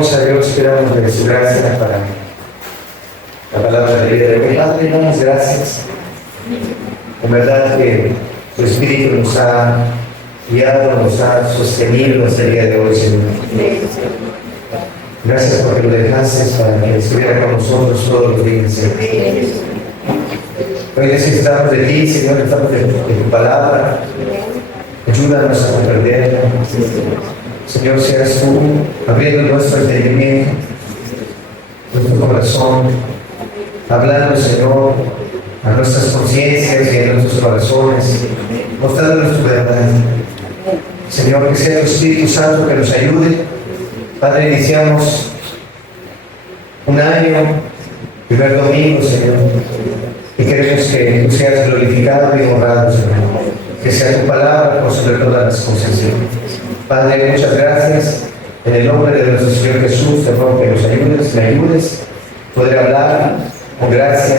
hermosa Dios, esperamos de su gracia para la palabra de vida de hoy. Padre, damos gracias. En verdad que tu Espíritu nos ha guiado, nos ha sostenido hasta el día de hoy, Señor. Gracias porque lo dejaste para que estuviera con nosotros todos los días, Señor. Hoy necesitamos de ti, Señor, necesitamos de tu palabra. Ayúdanos a comprenderla. Señor, seas tú abriendo nuestro entendimiento, nuestro corazón, hablando, Señor, a nuestras conciencias y a nuestros corazones, mostrándonos tu verdad. Señor, que sea tu Espíritu Santo que nos ayude. Padre, iniciamos un año, primer domingo, Señor, y queremos que tú seas glorificado y honrado, Señor. Que sea tu palabra por sobre todas las cosas, Señor. Padre, muchas gracias. En el nombre de nuestro Señor Jesús, te ruego que nos ayudes, me ayudes a poder hablar con gracia.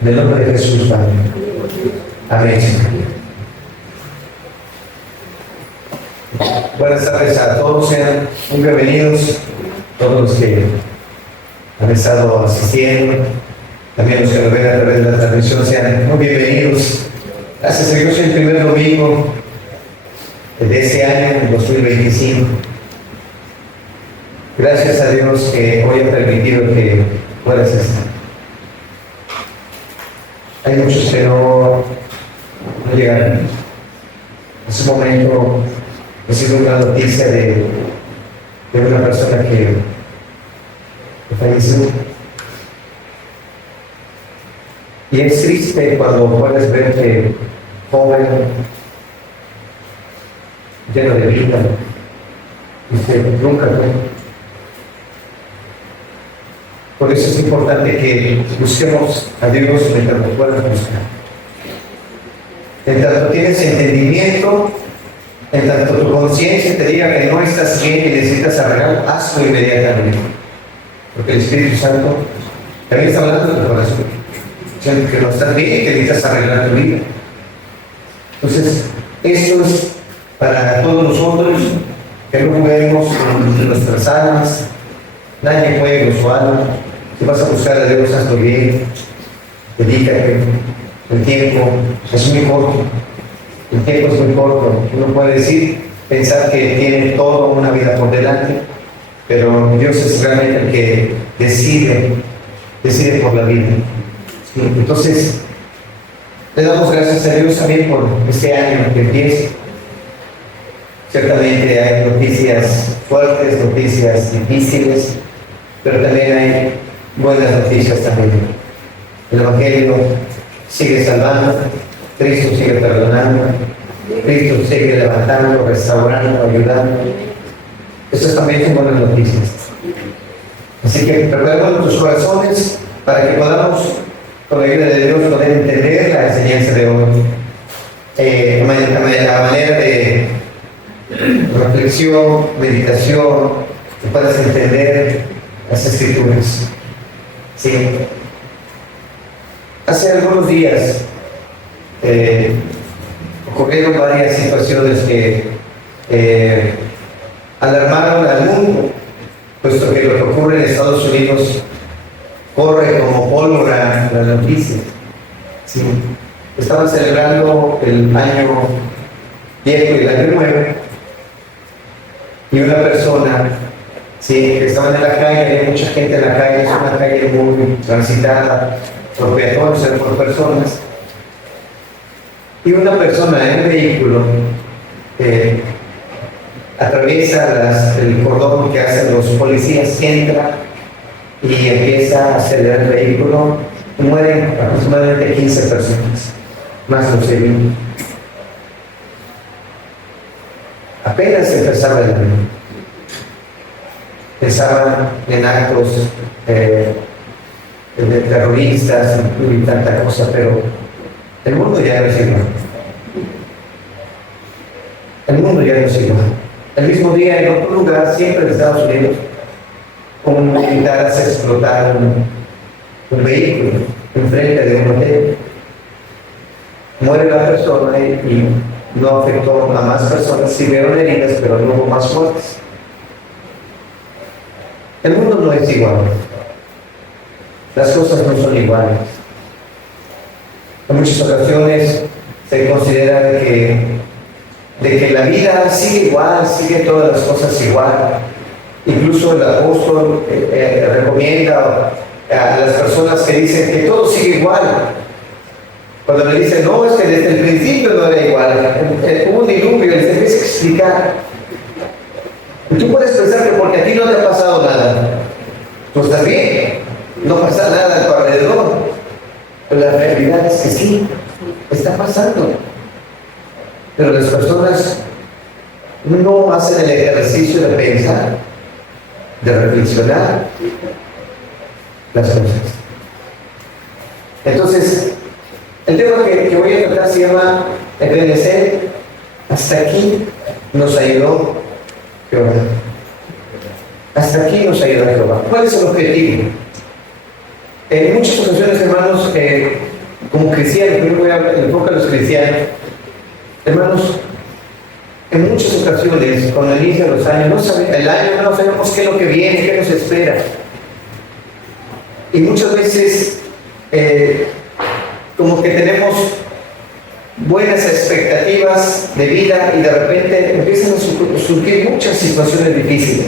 En el nombre de Jesús, Padre. Amén, Señor. Buenas tardes a todos, sean muy bienvenidos, todos los que han estado asistiendo, también los que nos ven a través de la transmisión, sean muy bienvenidos. Gracias a Dios, el primer domingo de este año, 2025. Gracias a Dios que hoy ha permitido que puedas estar. Hay muchos que no llegaron. En ese momento recibo una noticia de una persona que falleció. Y es triste cuando puedes verte joven, lleno de vida, y que nunca fue. Por eso es importante que busquemos a Dios mientras nos puedan buscar. En tanto tienes entendimiento, en tanto tu conciencia te diga que no estás bien y necesitas arreglarlo, hazlo inmediatamente. Porque el Espíritu Santo también está hablando de tu corazón. O sea, que no estás bien y que necesitas arreglar tu vida. Entonces, esto es para todos nosotros, que no juguemos con nuestras almas. Nadie juegue con su alma. Si vas a buscar a Dios, hazlo bien. Dedícate. El tiempo es muy corto. El tiempo es muy corto. Uno puede pensar que tiene toda una vida por delante, pero Dios es realmente el que decide por la vida. Entonces, le damos gracias a Dios también por este año que empieza. Ciertamente hay noticias fuertes, noticias difíciles, pero también hay buenas noticias también. El Evangelio sigue salvando, Cristo sigue perdonando, Cristo sigue levantando, restaurando, ayudando. Estas también son buenas noticias. Así que preparemos nuestros corazones para que podamos, con la ayuda de Dios, poder entender la enseñanza de hoy. La manera de reflexión, meditación, que puedas entender las Escrituras. ¿Sí? Hace algunos días ocurrieron varias situaciones que alarmaron al mundo, puesto que lo que ocurre en Estados Unidos corre como pólvora la noticia. ¿Sí? Estaban celebrando el año viejo y el año nuevo, y una persona, que estaba en la calle, hay mucha gente en la calle, es una calle muy transitada por peatones, por personas, y una persona en un vehículo atraviesa el cordón que hacen los policías, entra y empieza a acelerar el vehículo. Mueren aproximadamente 15 personas, más los civiles. Apenas empezaba el año. Pensaban en actos de terroristas y tanta cosa, pero el mundo ya no es igual. El mundo ya no es igual. El mismo día, en otro lugar, siempre en Estados Unidos, un militar hace explotar un vehículo enfrente de un hotel. Muere la persona y no afectó a más personas, sí vieron heridas, pero no hubo más muertes. El mundo no es igual. Las cosas no son iguales. En muchas ocasiones se considera de que la vida sigue igual, sigue todas las cosas igual. Incluso el apóstol recomienda a las personas que dicen que todo sigue igual. Cuando le dicen, no, es que desde el principio no era igual, hubo un diluvio, les empieza a explicar. Y tú puedes pensar que porque a ti no te ha pasado nada, pues también no pasa nada a tu alrededor. Pero la realidad es que sí, está pasando. Pero las personas no hacen el ejercicio de pensar, de reflexionar las cosas. Entonces, el tema que voy a tratar se llama Ebenezer. Hasta aquí nos ayudó Jehová. Hasta aquí nos ayudó Jehová. ¿Cuál es el objetivo? En muchas ocasiones, hermanos, como cristianos, yo voy a enfocar a los cristianos, hermanos, en muchas ocasiones, cuando inician los años, no sabemos qué es lo que viene, qué nos espera. Y muchas veces, como que tenemos buenas expectativas de vida y de repente empiezan a surgir muchas situaciones difíciles.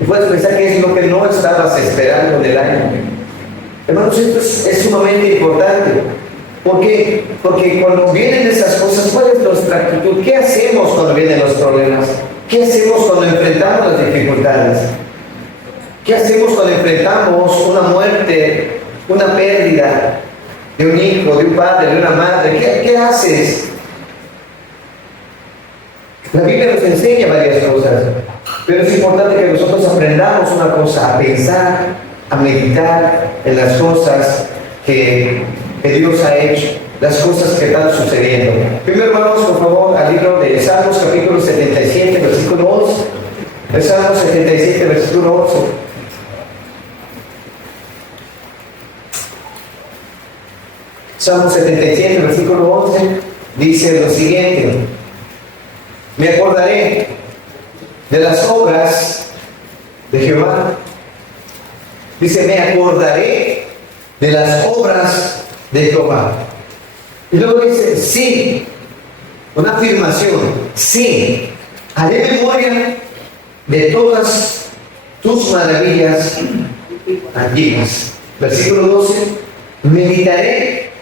Y puedes pensar que es lo que no estabas esperando del año. Hermanos, esto es sumamente importante. ¿Por qué? Porque cuando vienen esas cosas, ¿cuál es nuestra actitud? ¿Qué hacemos cuando vienen los problemas? ¿Qué hacemos cuando enfrentamos las dificultades? ¿Qué hacemos cuando enfrentamos una muerte, una pérdida de un hijo, de un padre, de una madre? ¿Qué haces? La Biblia nos enseña varias cosas, pero es importante que nosotros aprendamos una cosa, a pensar, a meditar en las cosas que Dios ha hecho, las cosas que están sucediendo. Primero vamos, por favor, al libro de Salmos, capítulo 77, versículo 11. El Salmo 77, versículo 11. Salmo 77, versículo 11, dice lo siguiente: me acordaré de las obras de Jehová. Dice, me acordaré de las obras de Jehová. Y luego dice, sí, una afirmación, sí, haré memoria de todas tus maravillas antiguas. Versículo 12, meditaré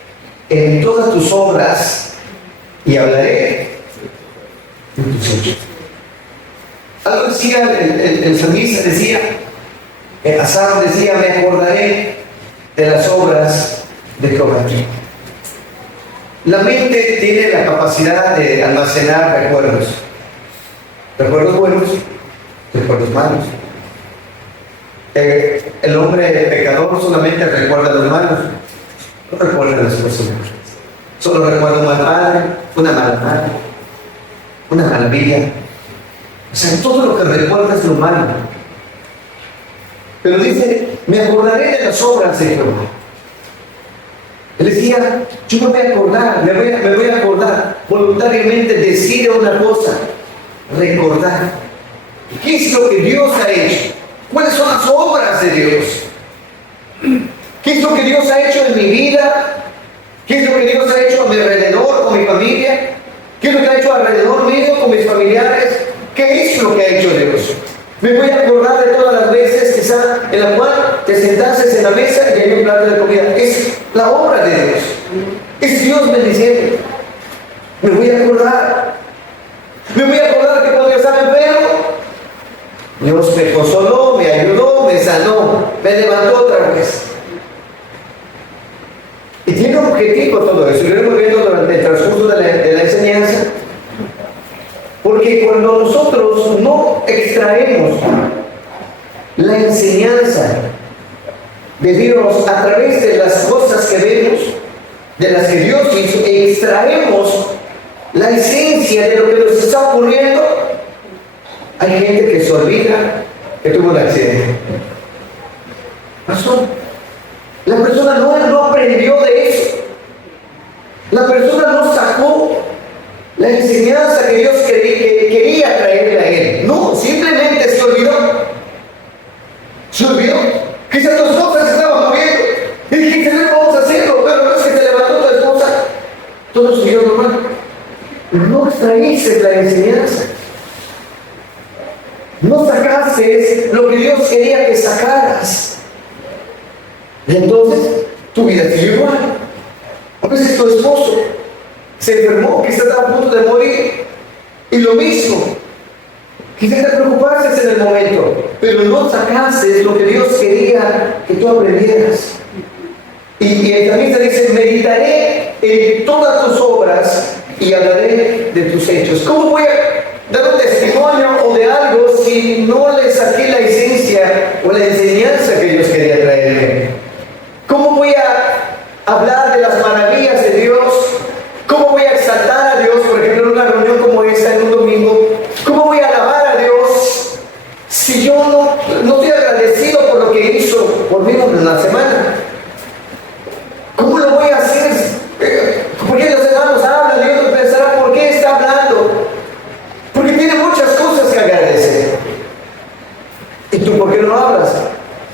en todas tus obras y hablaré de tus hechos. Algo decía el salmista, decía, Asaf decía, me acordaré de las obras de Jehová. La mente tiene la capacidad de almacenar recuerdos. Recuerdos buenos, recuerdos malos. El hombre pecador solamente recuerda los malos, no recuerda las cosas buenas. Solo recuerda un mal padre, una mala madre, una mala vida. O sea, todo lo que recuerda es lo malo. Pero dice, me acordaré de las obras de Jehová. Él decía, yo me voy a acordar, me voy a acordar. Voluntariamente decide una cosa, recordar. ¿Qué es lo que Dios ha hecho? ¿Cuáles son las obras de Dios? ¿Qué es lo que Dios ha hecho en mi vida? ¿Qué es lo que Dios ha hecho a mi alrededor, con mi familia? ¿Qué es lo que ha hecho alrededor mío, con mis familiares? ¿Qué es lo que ha hecho Dios? Me voy a acordar de todas las veces quizá en la cual te sentases en la mesa y hay un plato de comida. Es la obra de Dios. Es Dios bendiciendo. Me voy a acordar. Me voy a acordar que cuando yo estaba enfermo, Dios me consoló, me ayudó, me sanó, me levantó otra vez. Y tiene un objetivo todo eso. Y lo hemos visto durante el transcurso de la enseñanza. Porque cuando nosotros no extraemos la enseñanza de Dios a través de las cosas que vemos, de las que Dios hizo, extraemos la esencia de lo que nos está ocurriendo, hay gente que se olvida que tuvo un accidente. Pasó. La persona no aprendió de eso. La persona no sacó la enseñanza que Dios quería traerle a él. No, simplemente se olvidó. no extraíste la enseñanza. No sacaste lo que Dios quería que sacaras. Y entonces tu vida sigue igual. A veces tu esposo se enfermó, quizás está a punto de morir. Y lo mismo. Quizás te preocupaste en el momento, pero no sacaste lo que Dios quería que tú aprendieras. Y el salmista dice: meditaré en todas tus obras y hablaré de tus hechos. ¿Cómo voy a dar un testimonio o de algo si no le saqué la esencia o la enseñanza que Dios quería traerme? ¿Cómo voy a hablar de las maravillas de Dios? ¿Cómo voy a exaltar a Dios, por ejemplo, en una reunión como esta, en un domingo? ¿Cómo voy a alabar a Dios si yo no estoy agradecido por lo que hizo por mí en la semana? ¿Cómo lo voy a hacer? ¿Por qué los hermanos hablan y uno pensará por qué está hablando? Porque tiene muchas cosas que agradecer. ¿Y tú por qué no hablas?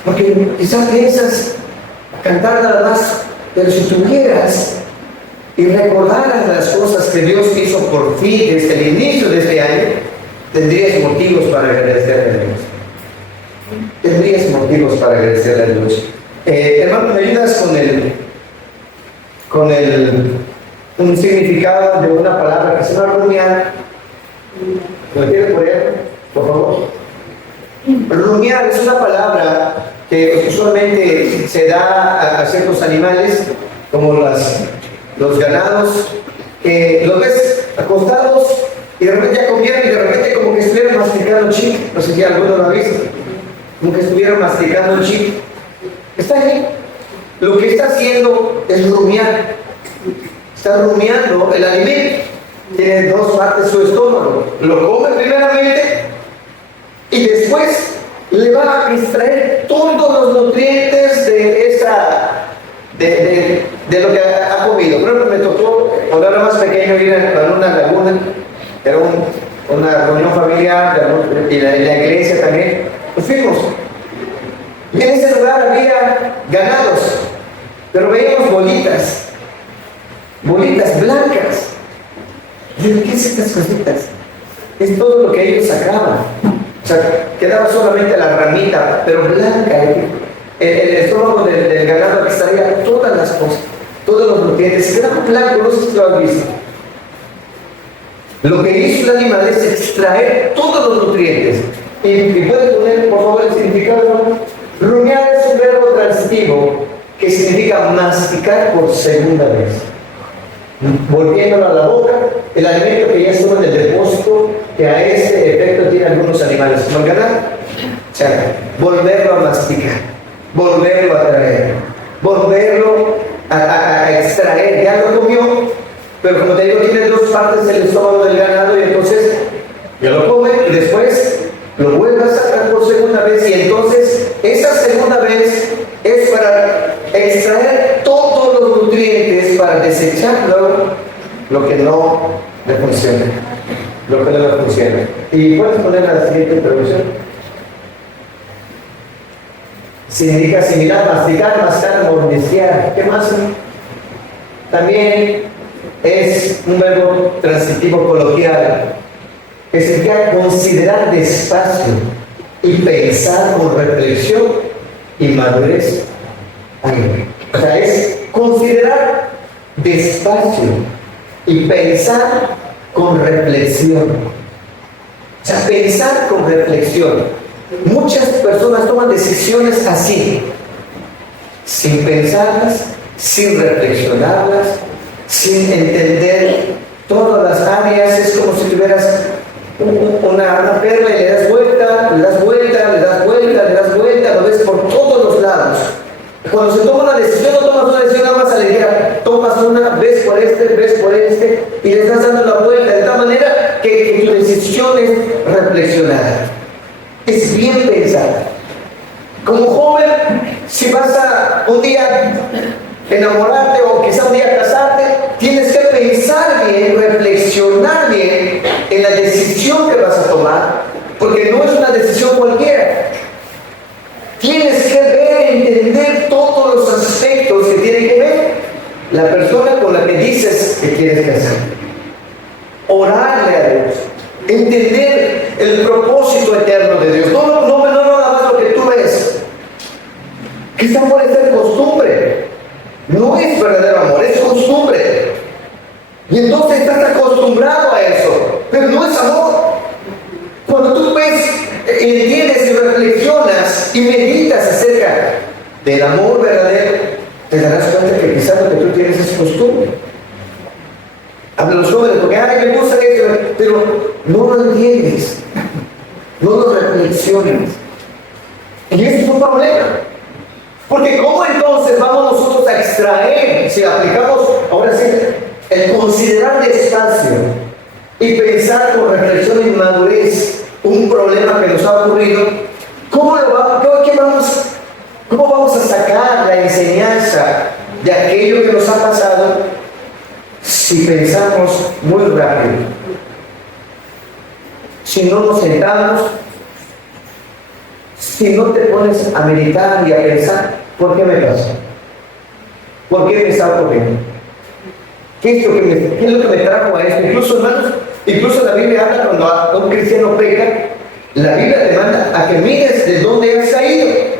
Porque quizás piensas cantar nada más, pero si tuvieras y recordaras las cosas que Dios hizo por ti desde el inicio de este año, tendrías motivos para agradecerle a Dios. Tendrías motivos para agradecerle a Dios. Hermano, ¿me ayudas con un significado de una palabra que se llama rumiar? ¿Lo quiere poner, por favor? Rumiar es una palabra que usualmente se da a ciertos animales, como los ganados, que los ves acostados y de repente ya comieron y de repente como que estuvieran masticando chip. No sé si alguno lo ha visto. Como que estuvieran masticando chip. Está ahí. Lo que está haciendo es rumiar. Está rumiando el alimento. Tiene dos partes su estómago. Lo come primeramente y después le va a extraer todos los nutrientes de lo que ha comido. Por ejemplo, me tocó, cuando era más pequeño, ir a una laguna. Era una reunión familiar y la iglesia también. Nos fuimos. Y en ese lugar había ganados, pero veíamos bolitas blancas. ¿De qué es estas cositas? Es todo lo que ellos sacaban. O sea, quedaba solamente la ramita, pero blanca. El estómago del ganado extraía todas las cosas, todos los nutrientes. Quedaba blanco, no sé si lo has visto. Lo que hizo el animal es extraer todos los nutrientes. Y puedes poner, por favor, el significado. Rumiar es un verbo transitivo que significa masticar por segunda vez. Volviéndolo a la boca, el alimento que ya estuvo en el depósito, que a ese efecto tiene algunos animales, como el ganado. O sea, volverlo a masticar, volverlo a traer, volverlo a extraer. Ya lo comió, pero como te digo, tiene dos partes del estómago del ganado y entonces ya lo come y después lo vuelve a sacar por segunda vez, y entonces esa segunda vez es para extraer todos los nutrientes, para desechar lo que no le funciona, Y puedes poner la siguiente introducción. Significa similar, masticar, mascar, mordisquear. ¿Qué más? También es un verbo transitivo coloquial que significa considerar despacio y pensar con reflexión y madurez. O sea, es considerar despacio y pensar con reflexión. O sea, pensar con reflexión. Muchas personas toman decisiones así, sin pensarlas, sin reflexionarlas, sin entender todas las áreas. Es como si tuvieras una perla y le das vuelta, lo ves por todos los lados. Cuando se toma una decisión, no tomas una decisión nada más a la ligera, tomas una, ves por este, y le estás dando la vuelta, de tal manera que tu decisión es reflexionada, es bien pensada. Como joven, si vas a un día enamorarte o quizá un día casarte, tienes que pensar bien, reflexionar bien en la decisión que vas a tomar, porque no es una decisión cualquiera. Tienes que ver, entender todos los aspectos que tiene que ver la persona con la que dices que quieres casar. O orarle a Dios, entender el propósito eterno de Dios. No nada más lo que tú ves. Quizá puede ser costumbre. No es verdadero amor, es costumbre. Y entonces estás acostumbrado a eso, pero no es amor. Cuando tú ves, entiendes y reflexionas y meditas acerca del amor verdadero, te darás cuenta que quizás lo que tú tienes es costumbre. Habla los jóvenes porque, ay, me gusta esto, pero no lo entiendes, no lo reflexionas. Y eso es un problema. Porque ¿cómo entonces vamos nosotros a extraer, si aplicamos, ahora sí, el considerar despacio y pensar con reflexión y madurez un problema que nos ha ocurrido? ¿Cómo vamos a sacar la enseñanza de aquello que nos ha pasado si pensamos muy rápido? Si no nos sentamos, si no te pones a meditar y a pensar, ¿por qué me pasó? ¿Por qué me está ocurriendo? ¿Qué es lo que me trajo a esto? Incluso, hermanos, incluso la Biblia habla cuando un cristiano peca, la Biblia te manda a que mires de dónde has caído.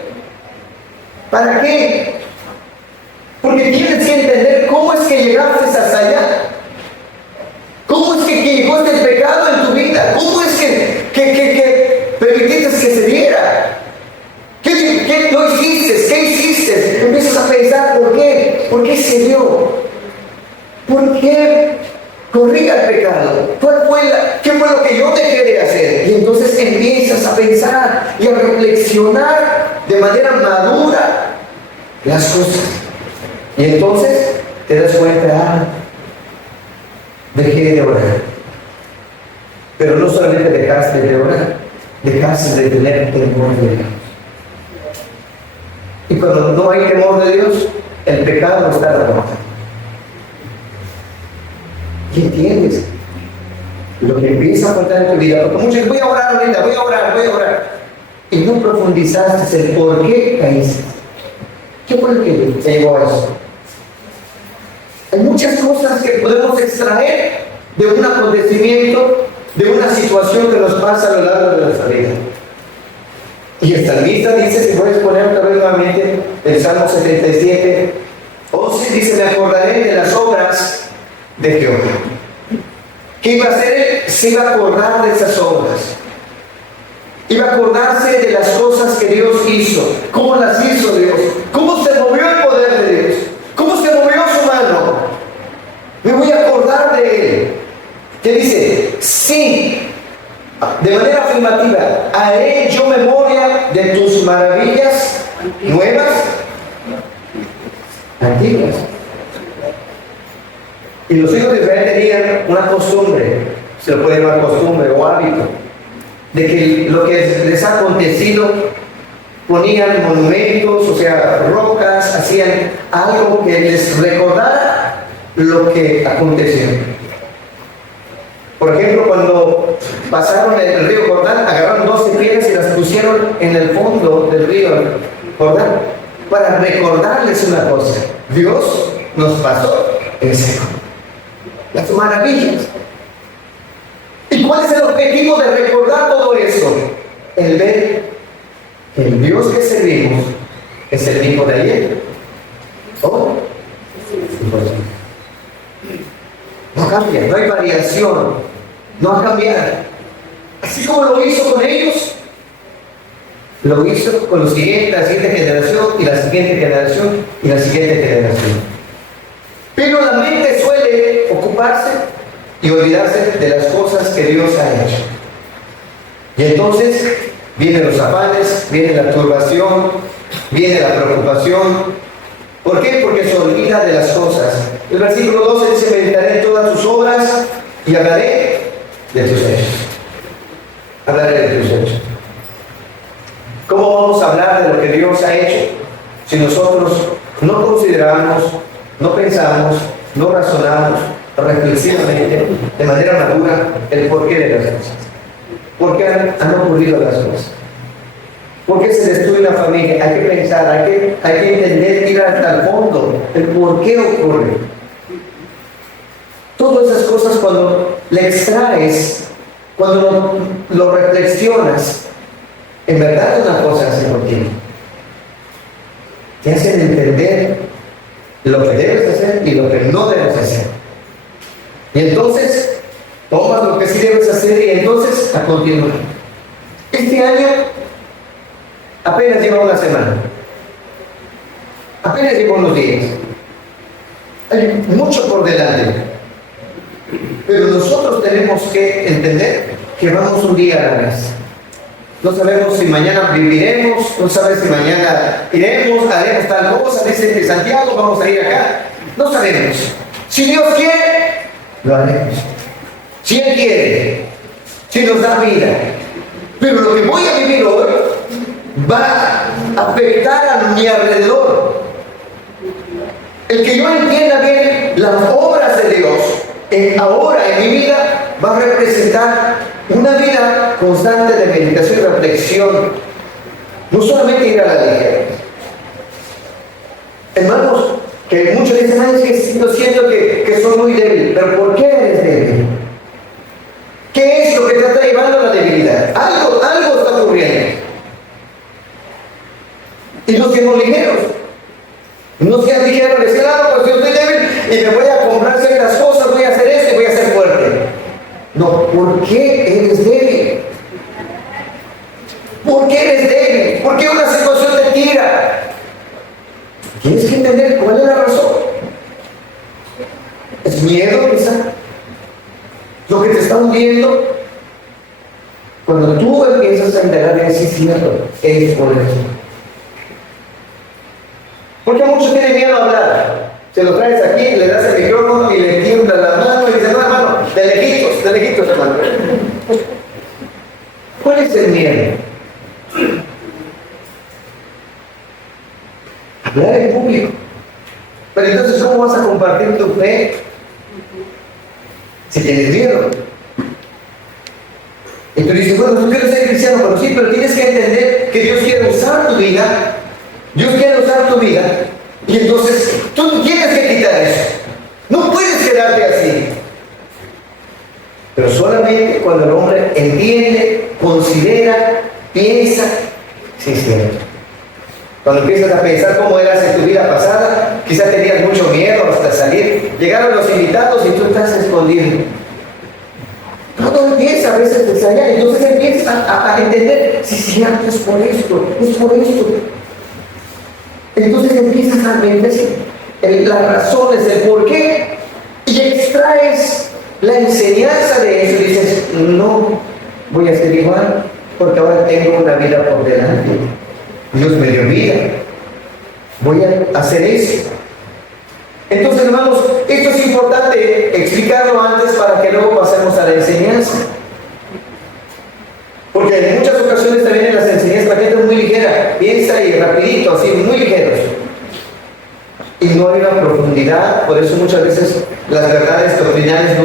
¿Para qué? Porque tienes que entender cómo es que llegaste hasta allá. ¿Cómo es que llegó este pecado en tu vida? ¿Cómo es que permitiste que se diera? ¿Qué no hiciste? ¿Qué hiciste? Empiezas a pensar, ¿por qué? ¿Por qué se dio? ¿Por qué corrí al pecado? ¿Qué fue lo que yo dejé de hacer? Y entonces empiezas a pensar y a reflexionar de manera madura las cosas. Y entonces te das cuenta, dejé de orar. Pero no solamente dejaste de orar, dejaste de tener temor de Dios. Y cuando no hay temor de Dios, el pecado está a la puerta. ¿Qué entiendes? Lo que empieza a faltar en tu vida, porque muchos dicen, voy a orar ahorita, voy a orar. Y no profundizaste el por qué caíste. ¿Qué fue lo que te llevó a eso? Hay muchas cosas que podemos extraer de un acontecimiento, de una situación que nos pasa a lo largo de nuestra vida. Y el salmista dice, si puedes poner otra vez nuevamente el Salmo 77, 11, dice, me acordaré de las obras de Jehová. ¿Qué iba a hacer él? Se iba a acordar de esas obras. Iba a acordarse de las cosas que Dios hizo. ¿Cómo las hizo Dios? ¿Cómo se movió el poder de Dios? ¿Cómo se movió su mano? Me voy a acordar de él. ¿Qué dice? Sí, de manera afirmativa, haré yo memoria de tus maravillas nuevas, antiguas. Y los hijos de Israel tenían una costumbre, se lo puede llamar costumbre o hábito, de que lo que les ha acontecido, ponían monumentos, o sea, rocas, hacían algo que les recordara lo que aconteció. Por ejemplo, cuando pasaron el río Jordán, agarraron 12 piedras y las pusieron en el fondo del río Jordán para recordarles una cosa: Dios nos pasó en seco. Las maravillas. ¿Y cuál es el objetivo de recordar todo eso? El ver que el Dios que servimos es el mismo de ayer. ¿Oh? No cambia, no hay variación, no ha cambiado. Así como lo hizo con ellos, lo hizo con la siguiente generación y la siguiente generación y la siguiente generación. Pero la mente suele ocuparse y olvidarse de las cosas que Dios ha hecho. Y entonces vienen los afanes, viene la turbación, viene la preocupación. ¿Por qué? Porque se olvida de las cosas. El versículo 12 dice, meditaré en todas tus obras y hablaré de tus hechos. Hablaré de tus hechos. ¿Cómo vamos a hablar de lo que Dios ha hecho si nosotros no consideramos, no pensamos, no razonamos reflexivamente, de manera madura, el porqué de las cosas? ¿Por qué han ocurrido las cosas? ¿Por qué se destruye una familia? Hay que pensar, hay que entender, ir hasta el fondo, el por qué ocurre. Todas esas cosas cuando le extraes, cuando lo reflexionas, en verdad una cosa hace contigo. Te hacen entender lo que debes hacer y lo que no debes hacer. Y entonces tomas lo que sí debes hacer y entonces a continuar. Este año apenas lleva una semana. Apenas lleva unos días. Hay mucho por delante. Pero nosotros tenemos que entender que vamos un día a la vez. No sabemos si mañana viviremos, no sabemos si mañana iremos, haremos tal cosa, dicen que Santiago, vamos a ir acá. No sabemos. Si Dios quiere, lo haremos. Si Él quiere, si nos da vida. Pero lo que voy a vivir hoy va a afectar a mi alrededor. El que yo entienda bien las obras de Dios ahora en mi vida va a representar una vida constante de meditación y reflexión. No solamente ir a la ligera. Hermanos, que muchos dicen, ay, es que yo siento que soy muy débil. ¿Pero por qué eres débil? ¿Qué es lo que te está llevando a la debilidad? Algo está ocurriendo. Y no seamos ligeros. No seas ligero, decir, pues yo estoy débil y me voy a comprar ciertas cosas, voy a hacer esto y voy a ser fuerte. No, ¿por qué eres débil? ¿Por qué eres débil? ¿Por qué una situación te tira? Tienes que entender cuál es la razón. ¿Es miedo quizá? ¿Lo que te está hundiendo? Cuando tú empiezas a indagar y decir, cierto, es por eso. Porque muchos tienen miedo a hablar. Se lo traes aquí, le das el micrófono y le tiembla la mano y dice, no, hermano, de lejitos, hermano. ¿Cuál es el miedo? Hablar en público. Pero entonces, ¿cómo vas a compartir tu fe si tienes miedo? Y tú dices, bueno, tú quieres ser cristiano, pero sí, pero tienes que entender que Dios quiere usar tu vida. Dios quiere usar tu vida. Y entonces, tú tienes que quitar eso. No puedes quedarte así. Pero solamente cuando el hombre entiende, considera, piensa, sí es cierto. Cuando empiezas a pensar cómo eras en tu vida pasada, quizás tenías mucho miedo hasta salir. Llegaron los invitados y tú estás escondido. Todo empieza a veces desde allá. Entonces empiezas a entender, sí, cierto, es por esto, es por esto. Entonces empiezas a entender las razones, el por qué, y extraes la enseñanza de eso y dices, no voy a ser igual, porque ahora tengo una vida por delante. Dios me dio vida. Voy a hacer eso. Entonces, hermanos, esto es importante explicarlo antes para que luego pasemos a la enseñanza. Porque en muchas ocasiones también en las enseñanzas la gente es muy ligera, piensa y rapidito, así, muy ligeros. Y no hay una profundidad, por eso muchas veces las verdades doctrinales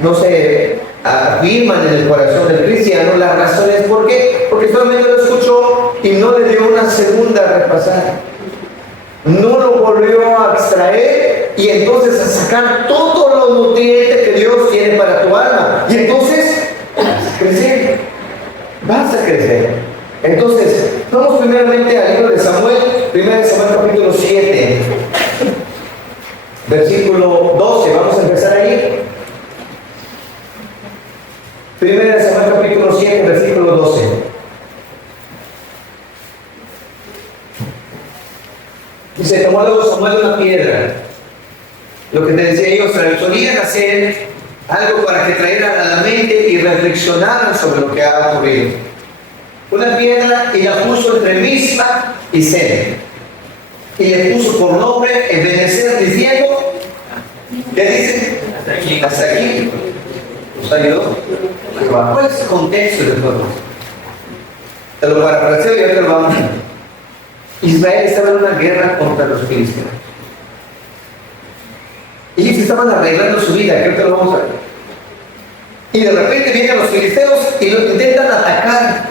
no se afirman en el corazón del cristiano. La razón es ¿por qué? Porque solamente lo escuchó y no le dio una segunda repasada. No lo volvió a extraer y entonces a sacar todos los nutrientes que Dios tiene para tu alma. Y entonces vas a crecer. Entonces, vamos primeramente al libro de Samuel, 1 Samuel capítulo 7, versículo 12, vamos a empezar ahí. 1 Samuel capítulo 7, versículo 12. Dice, tomó luego Samuel una piedra. Lo que te decía, ellos solían hacer algo para que trajeran a la mente y reflexionaran sobre lo que ha ocurrido. Una piedra y la puso entre Mispa y Sen. Y le puso por nombre Ebenezer, diciendo, ¿qué dice? Hasta aquí. ¿Nos ayudó? ¿Cuál es el contexto de todo? Te lo parafraseo y ahora lo vamos a ver. Israel estaba en una guerra contra los filisteos. Ellos estaban arreglando su vida, creo que lo vamos a ver. Y de repente vienen los filisteos y los intentan atacar.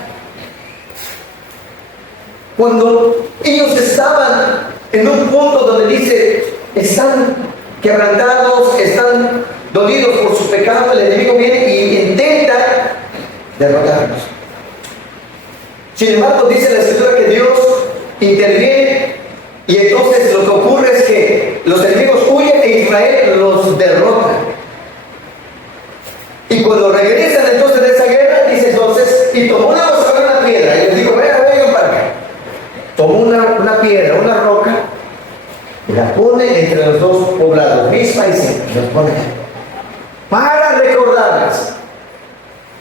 Cuando ellos estaban en un punto donde dice, están quebrantados, están dolidos por su pecado, el enemigo viene y intenta derrotarnos. Sin embargo, dice la Escritura que Dios interviene y entonces lo que ocurre es que los enemigos huyen e Israel los derrota. Y cuando regresan entonces de esa guerra, dice entonces, y tomó una piedra, y les digo, vengan para acá. Tomó una piedra, una roca, y la pone entre los dos poblados, Mispa y Sen, los pone para recordarles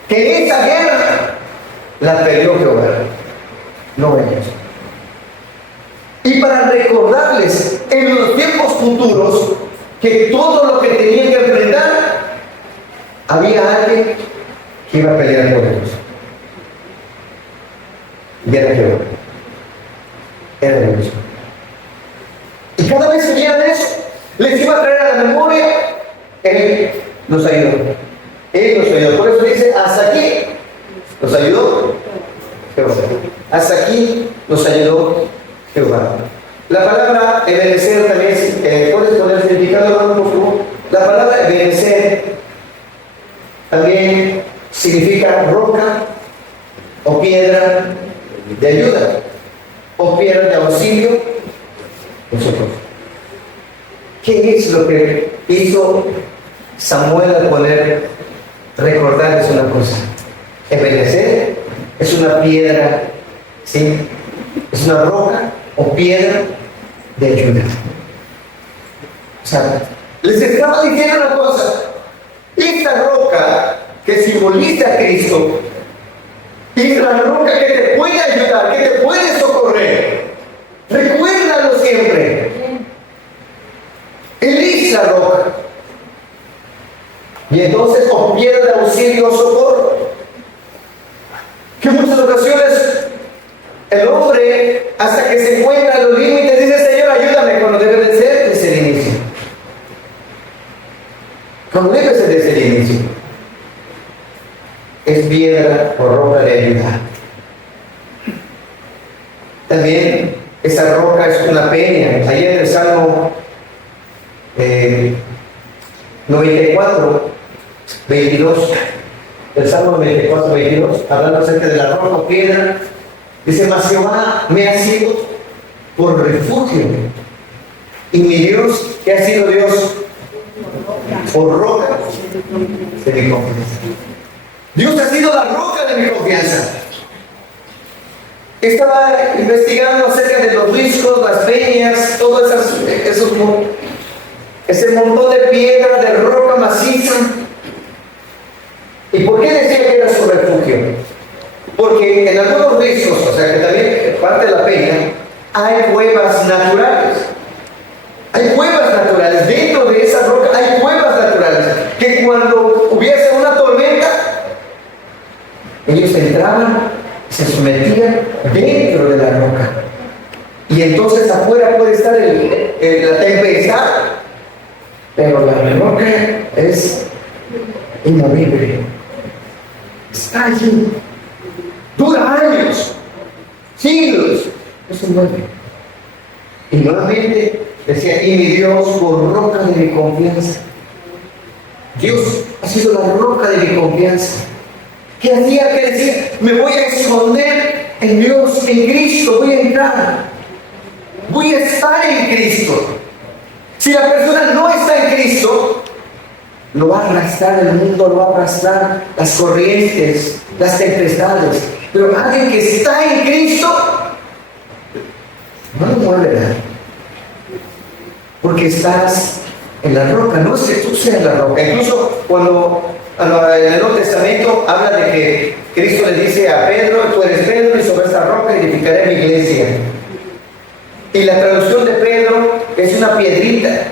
que esa guerra la perdió Jehová, no ellos. Y para recordarles en los tiempos futuros que todo lo que tenían que enfrentar, había alguien que iba a pelear por ellos. Y era Jehová. Era Dios. Y cada vez que vieran eso, les iba a traer a la memoria, Él nos ayudó. Él nos ayudó. Por eso dice, hasta aquí nos ayudó Jehová. Hasta aquí nos ayudó Jehová. La palabra Ebenezer también es, ¿puedes poner el significado, hermano, por favor? La palabra Ebenezer también significa roca o piedra de ayuda o piedra de auxilio en socorro. ¿Qué es lo que hizo Samuel al recordarles una cosa? Ebenezer es una piedra, ¿sí? Es una roca o piedra de ayuda. O sea, les estaba diciendo una cosa. Esta roca que simboliza a Cristo es la roca que te puede ayudar, que te puede socorrer. Recuérdalo siempre. Él es la roca. Y entonces, o piedra de auxilio o socorro. Que en muchas ocasiones el hombre, hasta que se encuentra en los límites, dice: Señor, ayúdame, cuando debe de ser desde el inicio. Cuando debe ser desde el inicio. Es piedra o roca de ayuda. También esa roca es una peña. Ahí en el Salmo 94, 22, el Salmo 94, 22, hablando acerca de la roca o piedra, dice: Mas Jehová me ha sido por refugio, y mi Dios, que ha sido Dios por roca de mi confianza. Dios ha sido la roca de mi confianza. Estaba investigando acerca de los riscos, las peñas, todo ese montón de piedra, de roca maciza. ¿Y por qué decía que era su refugio? Porque en algunos riscos, o sea que también parte de la peña, hay cuevas naturales. Hay cuevas naturales. Dentro de esa roca hay cuevas naturales. Que cuando hubiese una tormenta, ellos entraban, se sometían dentro de la roca. Y entonces afuera puede estar la tempestad, pero la roca es inamovible. Está allí. Dura años, siglos, no se mueve. Y nuevamente decía: y mi Dios por roca de mi confianza. Dios ha sido la roca de mi confianza. ¿Qué hacía? Que decía: me voy a esconder en Dios, en Cristo, voy a entrar, voy a estar en Cristo. Si la persona no está en Cristo, lo va a arrastrar el mundo, lo va a arrastrar las corrientes, las tempestades. Pero alguien que está en Cristo no lo mueve nada, porque estás en la roca. No es que tú seas la roca. Incluso cuando en el Nuevo Testamento habla de que Cristo le dice a Pedro: tú eres Pedro, y sobre esta roca edificaré mi iglesia. Y la traducción de Pedro es una piedrita.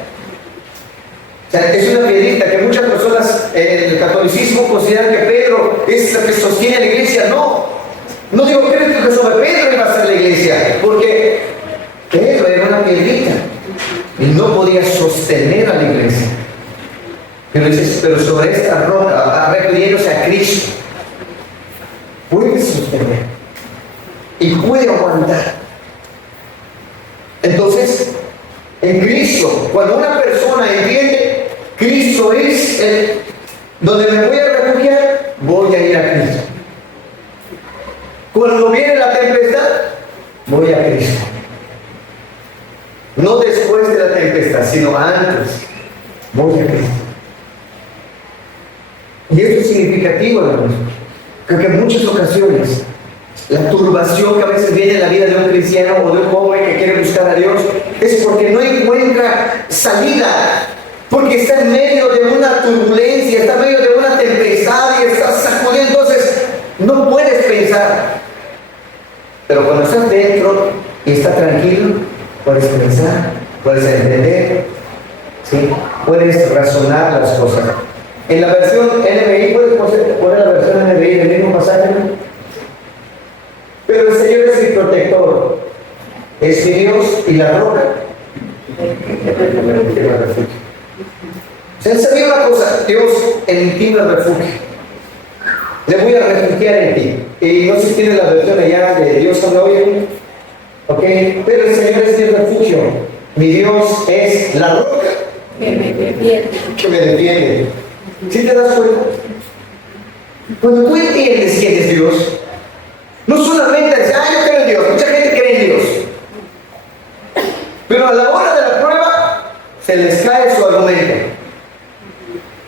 O sea, es una piedrita que muchas personas en el catolicismo consideran que Pedro es la que sostiene la iglesia. No digo que sobre Pedro iba a ser la iglesia, porque Pedro era una piedrita y no podía sostener a la iglesia. Pero sobre esta roca, refiriéndose a Cristo, puede sostener y puede aguantar. Entonces, en Cristo, cuando una persona entiende, Cristo refugio es donde me voy a refugiar, voy a ir a Cristo. Cuando viene la tempestad, voy a Cristo. No después de la tempestad, sino antes, voy a Cristo. Y esto es significativo, hermanos. Creo que en muchas ocasiones la turbación que a veces viene en la vida de un cristiano o de un joven que quiere buscar a Dios es porque no encuentra salida, porque está en medio de una turbulencia, está en medio de una tempestad y está sacudiendo, entonces no puedes pensar. Pero cuando estás dentro y estás tranquilo, puedes pensar, puedes entender, ¿sí? Puedes razonar las cosas. En la versión NBI, ¿puedes poner la versión NBI del mismo pasaje? Pero el Señor es mi protector, es mi Dios y la roca. Se sabía una cosa, Dios en ti me refugio. Le voy a refugiar en ti. Y no sé si tiene la versión allá de Dios cuando oye. Ok, pero el Señor es mi refugio. Mi Dios es la roca que me defiende. ¿Sí te das cuenta? Cuando tú entiendes quién es Dios, no solamente dices, yo creo en Dios, mucha gente cree en Dios. Pero a la hora de la prueba, se les cae su argumento.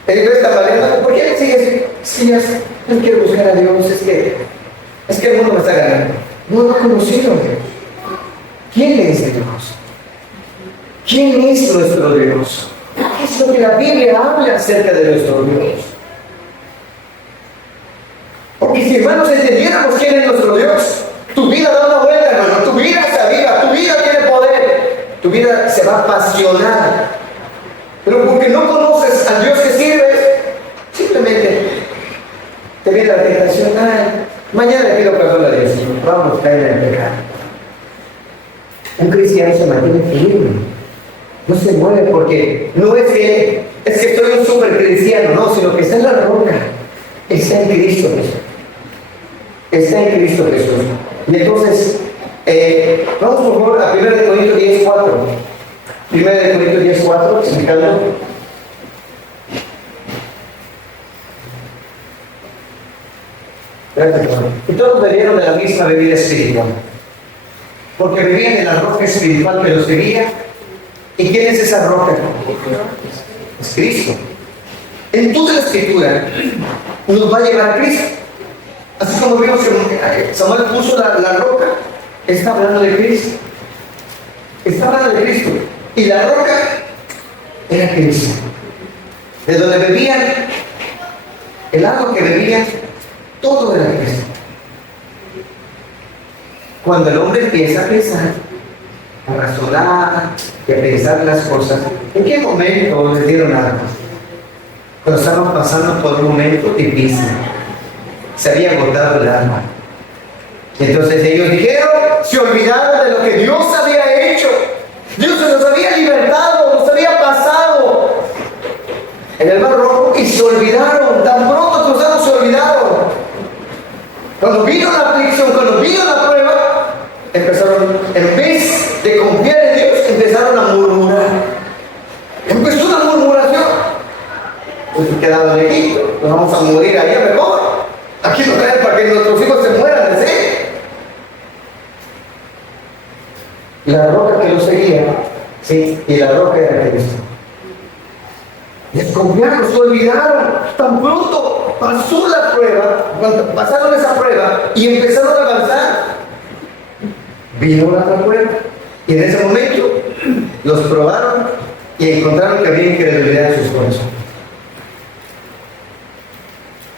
Ellos están valiendo, ¿por qué sigues? Sí, no quiero buscar a Dios, es que el mundo me está ganando. No he conocido a Dios. ¿Quién es Dios? ¿Quién es nuestro Dios? ¿Qué es lo que la Biblia habla acerca de nuestro Dios? Porque si hermanos entendiéramos quién es nuestro Dios, tu vida da una vuelta, hermano, tu vida se aviva, tu vida tiene poder, tu vida se va a apasionar. Pero porque no conoces al Dios que sirves, simplemente te viene la tentación, mañana le pido perdón a Dios, vamos a caer en el pecado. Un cristiano se mantiene firme, no se mueve porque no es que soy un super cristiano, no, sino que está en la roca, está en Cristo Jesús. Está en Cristo Jesús. Y entonces, vamos por favor a 1 Corintios 10:4. 1 Corintios 10:4, explicando. Gracias, hermano. Y todos bebieron de la misma bebida espiritual, porque bebían de la roca espiritual que los seguía. ¿Y quién es esa roca? Es Cristo. En toda la Escritura nos va a llevar a Cristo. Así como vimos que Samuel puso la roca, está hablando de Cristo. Está hablando de Cristo. Y la roca era Cristo. De donde bebían, el agua que bebían, todo era Cristo. Cuando el hombre empieza a pensar, a razonar y a pensar las cosas, ¿en qué momento les dieron agua? Cuando estaban pasando por un momento difícil, se había agotado el alma. Entonces ellos dijeron, se olvidaron de lo que Dios había hecho. Dios se los había libertado, los había pasado en el Mar Rojo y se olvidaron. Tan pronto cruzaron, se olvidaron. Cuando vino la aflicción, cuando vino la prueba, empezaron, en vez de confiar en Dios, empezaron a murmurar. Empezó una murmuración. Pues quedado en Egipto, nos vamos a morir allá mejor. Aquí nos traen para que nuestros hijos se mueran de sed. La roca que los seguía, sí, y la roca era Cristo. Desconfiaron, se olvidaron. Tan pronto pasó la prueba, cuando pasaron esa prueba y empezaron a avanzar, vino la otra prueba. Y en ese momento los probaron y encontraron que había incredulidad en sus corazones.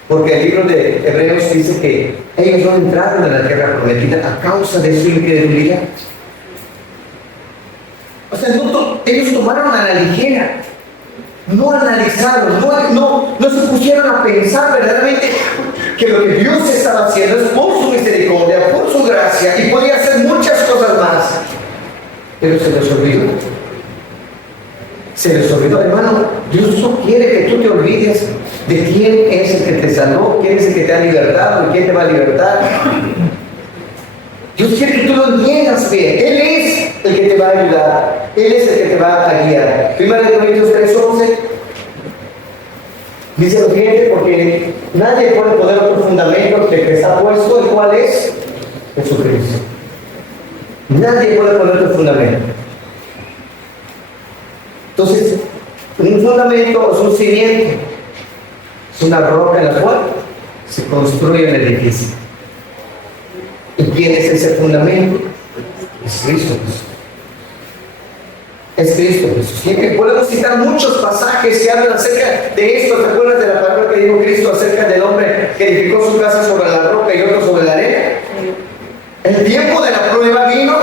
Porque el libro de Hebreos dice que ellos no entraron en la tierra prometida a causa de su incredulidad. O sea, ellos tomaron a la ligera, no analizaron, no se pusieron a pensar verdaderamente que lo que Dios estaba haciendo es por su misericordia, por su gracia, y podía hacer muchas cosas más. Pero se les olvidó. Se les olvidó, hermano. Dios no quiere que tú te olvides de quién es el que te salvó, quién es el que te ha libertado y quién te va a libertar. Dios quiere que tú lo entiendas bien. Él es el que te va a ayudar. Él es el que te va a guiar. 1 Corintios 3:11. Dice lo siguiente, porque nadie puede poner otro fundamento que el que está puesto, ¿el cual es? Jesucristo. Nadie puede poner otro fundamento. Entonces, un fundamento es un cimiento, es una roca en la cual se construye un edificio. ¿Y quién es ese fundamento? Es Cristo Jesús. Es Cristo Jesús. Y podemos citar muchos pasajes que hablan acerca de esto. ¿Te acuerdas de la palabra que dijo Cristo acerca del hombre que edificó su casa sobre la roca y otro sobre la arena? El tiempo de la prueba vino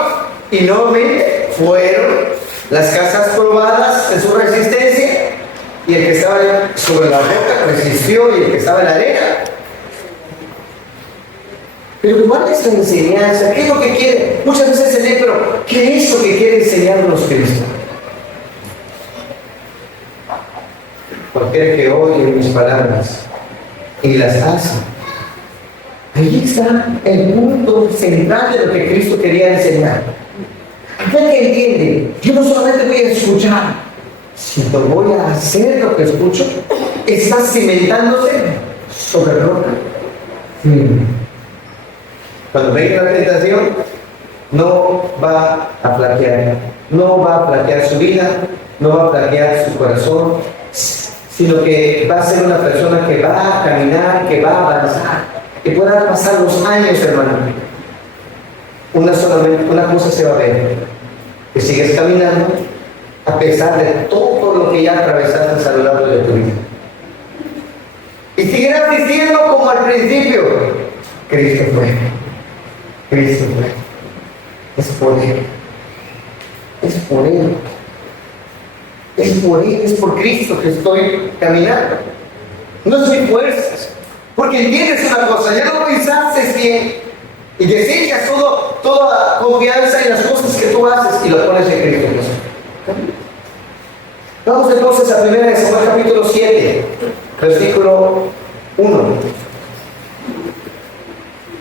y nuevamente fueron las casas probadas en su resistencia, y el que estaba sobre la roca resistió y el que estaba en la arena. Pero ¿cuál es la enseñanza? ¿Qué es lo que quiere? Muchas veces se lee, pero ¿qué es lo que quiere enseñarnos Cristo? Cualquiera que oye mis palabras y las hace, ahí está el punto central de lo que Cristo quería enseñar. Aquel que entiende, yo no solamente voy a escuchar, sino voy a hacer lo que escucho, está cimentándose sobre roca. Cuando venga la tentación, no va a flaquear, no va a flaquear su vida, no va a flaquear su corazón, sino que va a ser una persona que va a caminar, que va a avanzar, que pueda pasar los años, hermano. Una cosa se va a ver, que sigues caminando a pesar de todo lo que ya atravesaste a lo largo de tu vida. Y seguirás diciendo como al principio, Cristo fue, Cristo fue. Es por Él, es por Él, es por Él, es por Cristo que estoy caminando. No es mis fuerzas, porque entiendes una cosa, ya no pensaste bien y desechas toda confianza en las cosas que tú haces y lo pones en Cristo Jesús. Vamos entonces a 1 Samuel capítulo 7, versículo 1.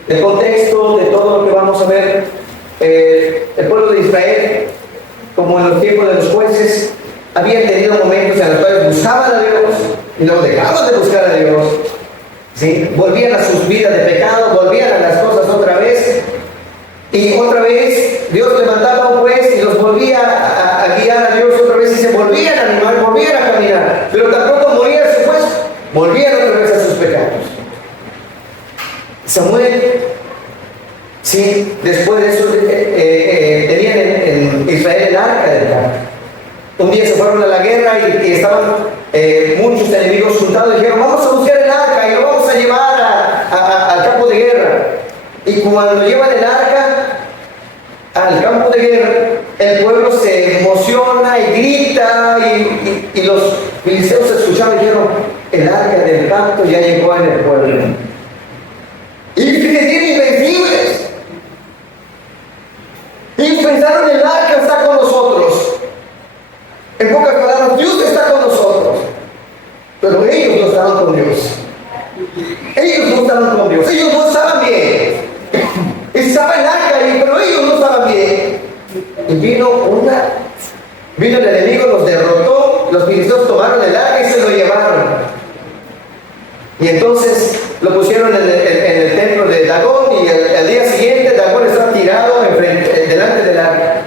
El contexto de todo lo que vamos a ver, el pueblo de Israel, como en los tiempos de los jueces, habían tenido momentos en los cuales buscaban a Dios y luego dejaban de buscar a Dios, ¿sí? Volvían a sus vidas de pecado, volvían a las cosas otra vez, y otra vez Dios levantaba un juez y los volvía a guiar a Dios otra vez, y se volvían a animar, volvían a caminar, pero tan pronto moría su juez, volvían otra vez a sus pecados. Samuel, sí, después de eso tenían en Israel el arca del pacto. Un día se fueron a la guerra y estaban muchos enemigos juntados y dijeron, vamos a buscar el arca y lo vamos a llevar al campo de guerra. Y cuando llevan el arca al campo de guerra, el pueblo se emociona y grita, y los filisteos escucharon y dijeron, el arca del pacto ya llegó en el pueblo. Y se sentían invencibles. Ellos pensaron, el arca está con nosotros. En pocas palabras, Dios está con nosotros. Pero ellos no estaban con Dios. Ellos no estaban con Dios. Ellos no estaban bien. Estaba el arca ahí, pero ellos no estaban bien. Y vino el enemigo, los derrotó. Los filisteos tomaron el arca y se lo llevaron. Y entonces lo pusieron en el templo de Dagón, y al día siguiente Dagón estaba tirado delante del arca.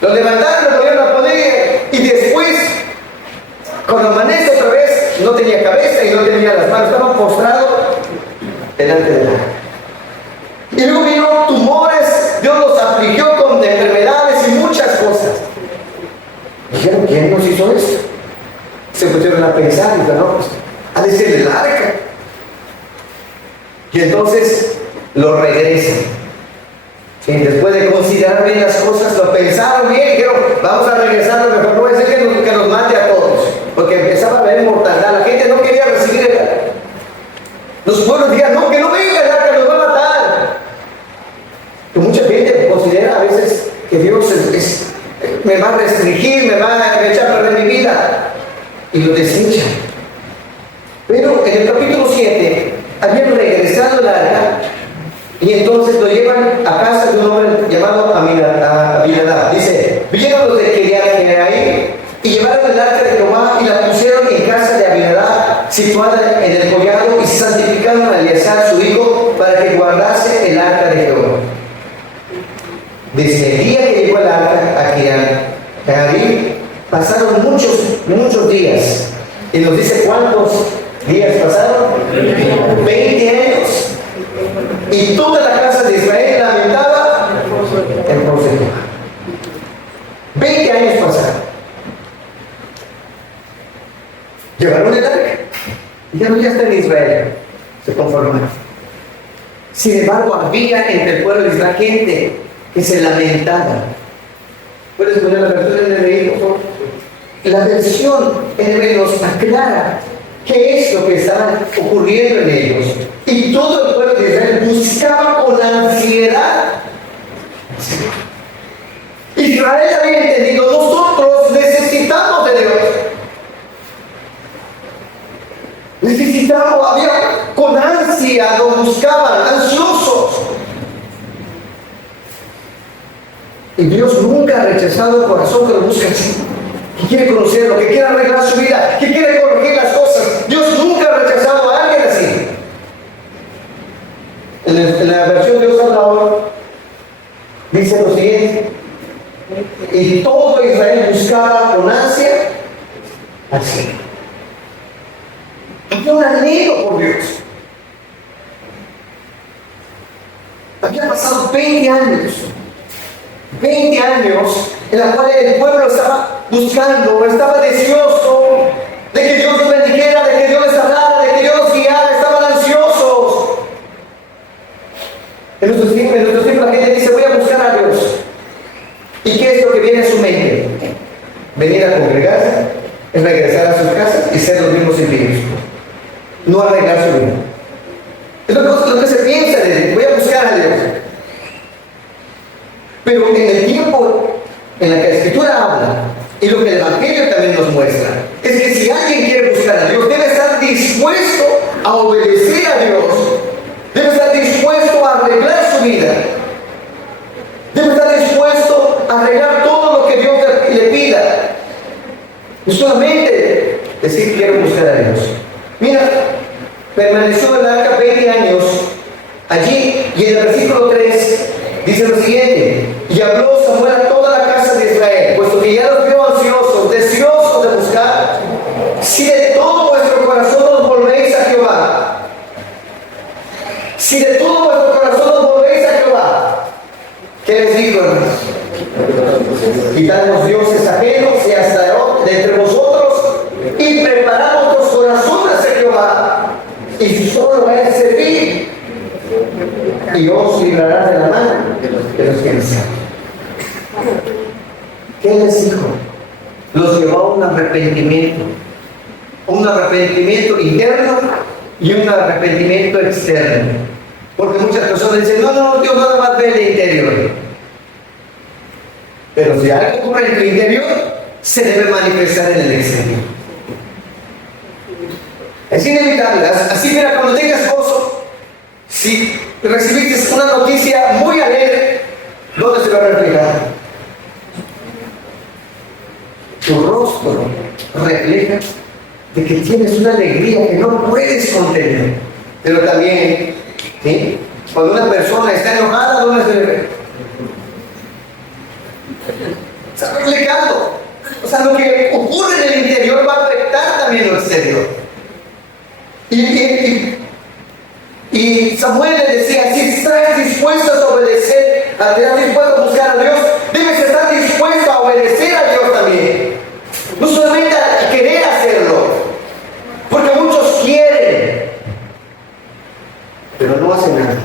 Lo levantaron, lo volvieron a poner, y después, cuando amanece otra vez, no tenía cabeza y no tenía las manos, estaba postrado delante del arca. Y luego vino tumores, Dios los afligió con enfermedades y muchas cosas. Dijeron, ¿quién nos hizo esto? Se pusieron a pensar y dijeron, no, pues, ha de ser el arca. Y entonces lo regresan. Y después de considerar bien las cosas, lo pensaron bien y dijeron, vamos a regresarlo, mejor no es que nos mate a todos, porque empezaba a haber mortandad. La gente no quería recibir el arca. Los pueblos decían, no, que no venga el arca, nos va a matar. Que mucha gente considera a veces que Dios me va a restringir, me va a echar a perder mi vida, y lo desechan. Pero en el capítulo 7 habían regresado el arca, y entonces lo llevan a casa de un hombre llamado Abinadab. Dice, vinieron los de Kiriat Jearim y llevaron el arca de Jehová y la pusieron en casa de Abinadab, situada situada en el collado y santificaron a Eleazar su hijo para que guardase el arca de Jehová. Desde el día que llegó el arca a Kiriat-Jearim, pasaron muchos días. Y nos dice cuántos días pasaron. 20 años. Y toda la casa de Israel lamentaba en pos de Jehová. 20 años pasaron. Llevaron el arca. Y ya está en Israel. Se conformaron. Sin embargo, había entre el pueblo de Israel gente que se lamentaba. ¿Puedes poner la versión en NBI, por favor? La versión NBI nos aclara qué es lo que estaba ocurriendo en ellos. Y todo el pueblo de Israel buscaba con ansiedad. Israel había entendido, nosotros necesitamos de Dios. Necesitamos, había con ansia, lo buscaban, ansiosos. Y Dios nunca ha rechazado el corazón que lo busca así, que quiere conocerlo, que quiere arreglar su vida, que quiere corregir las cosas. Dios nunca ha rechazado a alguien así. En la versión de Dios Salvador dice lo siguiente: y todo Israel buscaba con ansia así. Había un anhelo por Dios. Había pasado 20 años. 20 años en la cual el pueblo estaba buscando, estaba deseoso de que Dios los bendijera, de que Dios les hablara, de que Dios los guiara, estaban ansiosos. En nuestros tiempos la gente dice: voy a buscar a Dios. ¿Y qué es lo que viene a su mente? Venir a congregarse, es regresar a sus casas y ser los mismos impíos. No arreglar su vida. Es lo que se piensa de: voy a buscar a Dios. Pero en el tiempo en el que la Escritura habla, y lo que el Evangelio también nos muestra, es que si alguien quiere buscar a Dios, debe estar dispuesto a obedecer a Dios, debe estar dispuesto a arreglar su vida, debe estar dispuesto a arreglar todo lo que Dios le pida. No solamente decir quiero buscar a Dios. Mira, permaneció el arca 20 años allí, y en el versículo 3 dice lo siguiente: y habló Samuel a toda la casa de Israel, puesto que ya los vio ansiosos, deseosos de buscar, si de todo vuestro corazón os volvéis a Jehová, si de todo vuestro corazón os volvéis a Jehová. ¿Qué les dijo, hermanos? Quitadnos dioses ajenos y hasta de entre vosotros, y preparamos los corazones a Jehová, y solo a él servir, y os librará de la mano de los que les aman. ¿Qué les dijo? Los llevó a un arrepentimiento interno y un arrepentimiento externo. Porque muchas personas dicen: no, Dios nada más ve el interior. Pero si algo ocurre en tu interior, se debe manifestar en el exterior. Es inevitable. Así, mira, cuando tengas gozo, si recibiste una noticia muy alegre, ¿dónde se va a reflejar? Tu rostro refleja de que tienes una alegría que no puedes contener. Pero también, ¿sí?, cuando una persona está enojada, ¿dónde se ve? Está reflejando. O sea, lo que ocurre en el interior va a afectar también lo exterior. Y Samuel le decía: si estás dispuesto a obedecer, estás dispuesto a buscar a Dios, debes estar dispuesto a obedecer a Dios también. No solamente a querer hacerlo, porque muchos quieren, pero no hacen nada.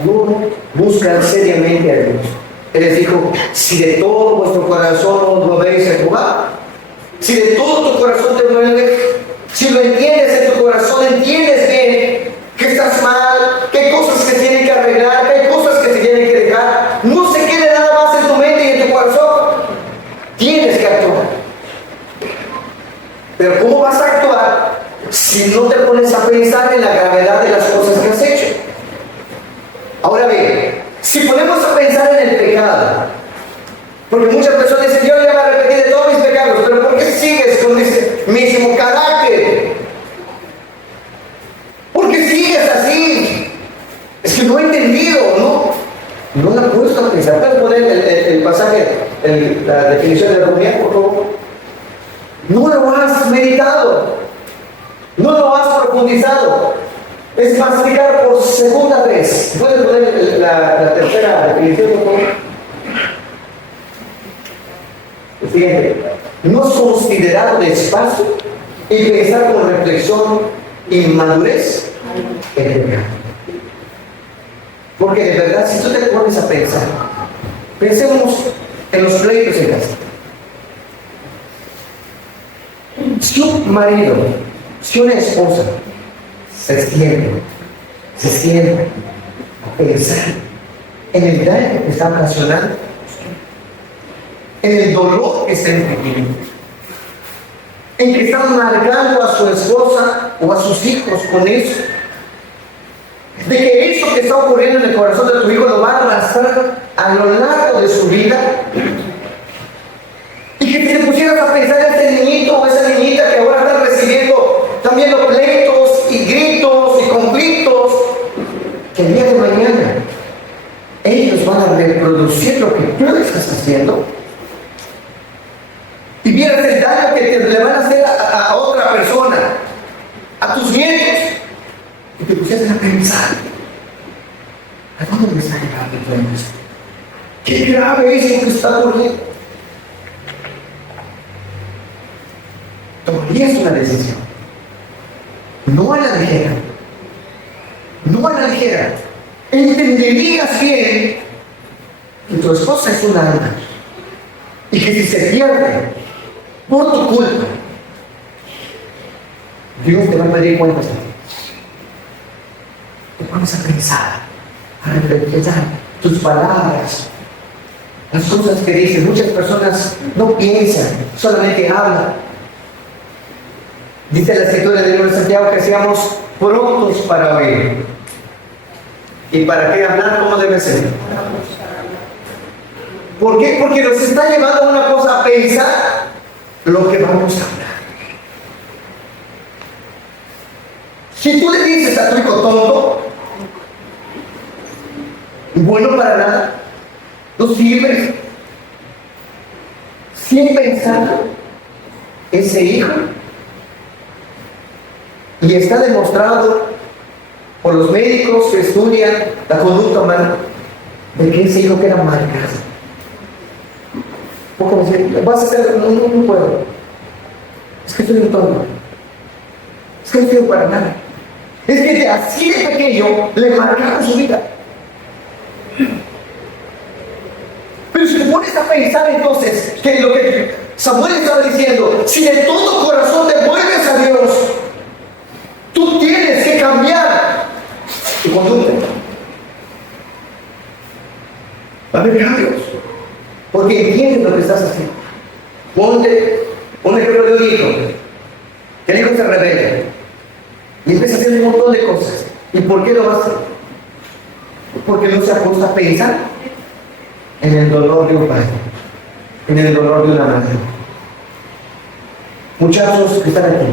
No buscan seriamente a Dios. Él les dijo: si de todo vuestro corazón os volvéis a Jehová, si de todo tu corazón te vuelves, si lo entiendes en tu corazón, entiendes bien que estás mal, que hay cosas que tienen que arreglar, que hay cosas que se tienen que dejar, no se quede nada más en tu mente y en tu corazón, tienes que actuar. Pero ¿cómo vas a actuar si no te pones a pensar en la gravedad de las cosas que has hecho? Ahora bien, si ponemos a pensar en el pecado, porque muchas personas dicen: yo ya me arrepentí de todos mis pecados, pero ¿por qué sigues con ese mismo carácter? que no he entendido, no la he puesto a pensar. ¿Puedes poner el pasaje, la definición de la comunidad, por favor? No lo has meditado, no lo has profundizado. Es masticar por segunda vez. ¿Puedes poner la tercera definición, por favor? El siguiente. No has considerado despacio y pensar con reflexión y madurez en el pecado. Porque de verdad, si tú te pones a pensar, pensemos en los pleitos en casa. Si un marido, si una esposa se sienta a pensar en el daño que está ocasionando, en el dolor que está infligiendo, en que están marcando a su esposa o a sus hijos con eso, de que eso que está ocurriendo en el corazón de tu hijo lo va a arrastrar a lo largo de su vida, y que si te pusieras a pensar en ese niñito o esa niñita que ahora está recibiendo también los pleitos y gritos y conflictos, que el día de mañana ellos van a reproducir lo que tú estás haciendo, y vieras el daño que le van a hacer a otra persona, a tus nietos, y te pusieras a pensar, ¿a dónde me está llevando todo esto? ¿Qué grave es lo que está ocurriendo? Tomarías una decisión, no a la ligera, no a la ligera. Entenderías bien que tu esposa es una alma y que si se pierde por tu culpa, Dios te va a pedir cuentas a ti. Te pones a pensar, a repensar tus palabras, las cosas que dices. Muchas personas no piensan, solamente hablan. Dice la escritura del libro de Santiago que seamos prontos para oír. ¿Y para qué hablar? ¿Cómo debe ser? ¿Por qué? Porque nos está llevando a una cosa, a pensar lo que vamos a hablar. Si tú le dices a tu hijo tonto, bueno para nada, no sirve, sin pensar, ese hijo, y está demostrado por los médicos que estudian la conducta humana, de que ese hijo queda marcado. ¿Cómo decir? Vas a hacer, no puedo. Es que soy un tonto. Es que no sirvo para nada. Es que así de pequeño le marcaron su vida. Pero si te pones a pensar entonces que lo que Samuel estaba diciendo, si de todo corazón te vuelves a Dios, tú tienes que cambiar tu conducta. Va a haber cambios, porque entiendes lo que estás haciendo. Ponte un ejemplo de un hijo. El hijo se rebela y empieza a hacer un montón de cosas. ¿Y por qué lo hace? Porque no se ha puesto a pensar en el dolor de un padre, en el dolor de una madre. Muchachos que están aquí,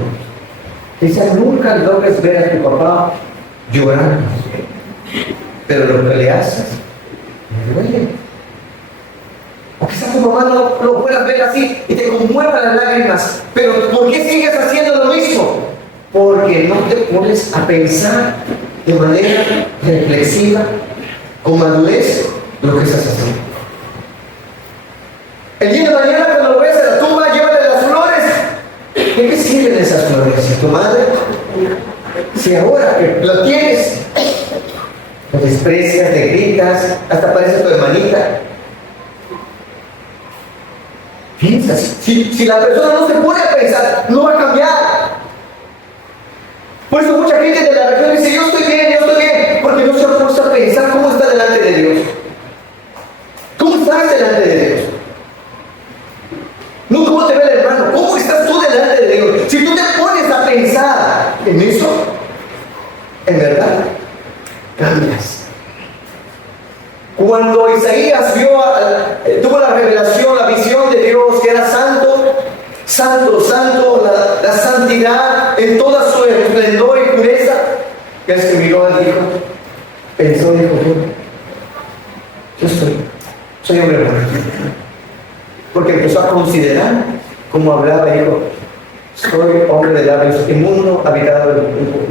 quizás nunca logres ver a tu papá llorando, pero lo que le haces me duele. O quizás tu mamá no lo puedas ver así y te conmuevan las lágrimas, pero ¿por qué sigues haciendo lo mismo? Porque no te pones a pensar de manera reflexiva, con madurez, lo que estás haciendo. El día de mañana, cuando lo veas en la tumba, llévale las flores. ¿De qué sirven esas flores? ¿A tu madre? Si ahora que lo tienes, lo desprecias, te gritas, hasta parece tu hermanita. Piensas, si la persona no se pone a pensar, no va a cambiar. Por eso mucha gente de la región dice, yo estoy bien, porque no se ha puesto a pensar cómo está delante de Dios. ¿Cómo estás delante de Dios? No cómo te ve el hermano, ¿cómo estás tú delante de Dios? Si tú te pones a pensar en eso, en verdad, cambias. Cuando Isaías tuvo la revelación, la visión de Dios, que era santo, santo, santo, la santidad en toda su esplendor y pureza, que se miró al hijo, pensó, dijo, yo soy hombre bueno. Porque empezó a considerar cómo hablaba y dijo, soy hombre de labios inmundos, habitado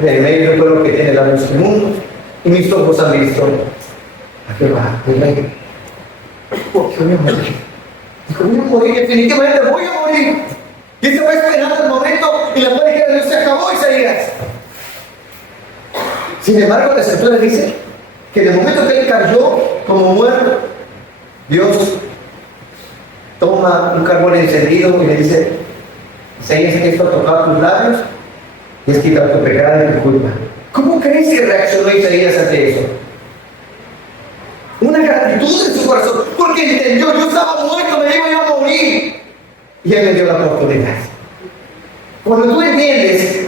en medio de un pueblo que tiene labios inmundos, y mis ojos han visto a Jehová, el rey. Porque voy a morir. Dijo, voy a morir, definitivamente voy a morir. Y se va esperando el momento y la plática de Dios se acabó, Isaías. Sin embargo, la escritura dice que en el momento que él cayó como muerto, Dios toma un carbón encendido y le dice, Isaías, que esto ha tocado tus labios y es quitar tu pecado y tu culpa. ¿Cómo crees que reaccionó Isaías ante eso? Una gratitud en su corazón, porque entendió, yo estaba muerto, me iba a morir. Y él me dio la oportunidad. Cuando tú entiendes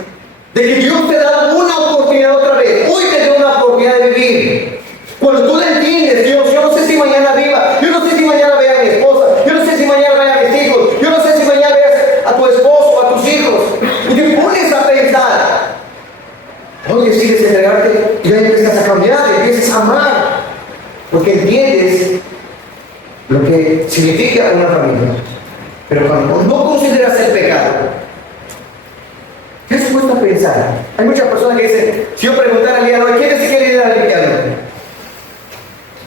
de que Dios te da una oportunidad otra vez, hoy te da una oportunidad de vivir. Cuando tú le entiendes, Dios, yo no sé si mañana viva, yo no sé si mañana vea a mi esposa, yo no sé si mañana vea a mis hijos, yo no sé si mañana veas a tu esposo o a tus hijos. Y te pones a pensar, hoy decides entregarte y hoy empiezas a cambiar, empiezas a amar, porque entiendes lo que significa una familia. Pero cuando no consideras el pecado, ¿qué has puesto a pensar? Hay muchas personas que dicen, si yo preguntara al día de hoy, ¿quién se quiere ir al infierno?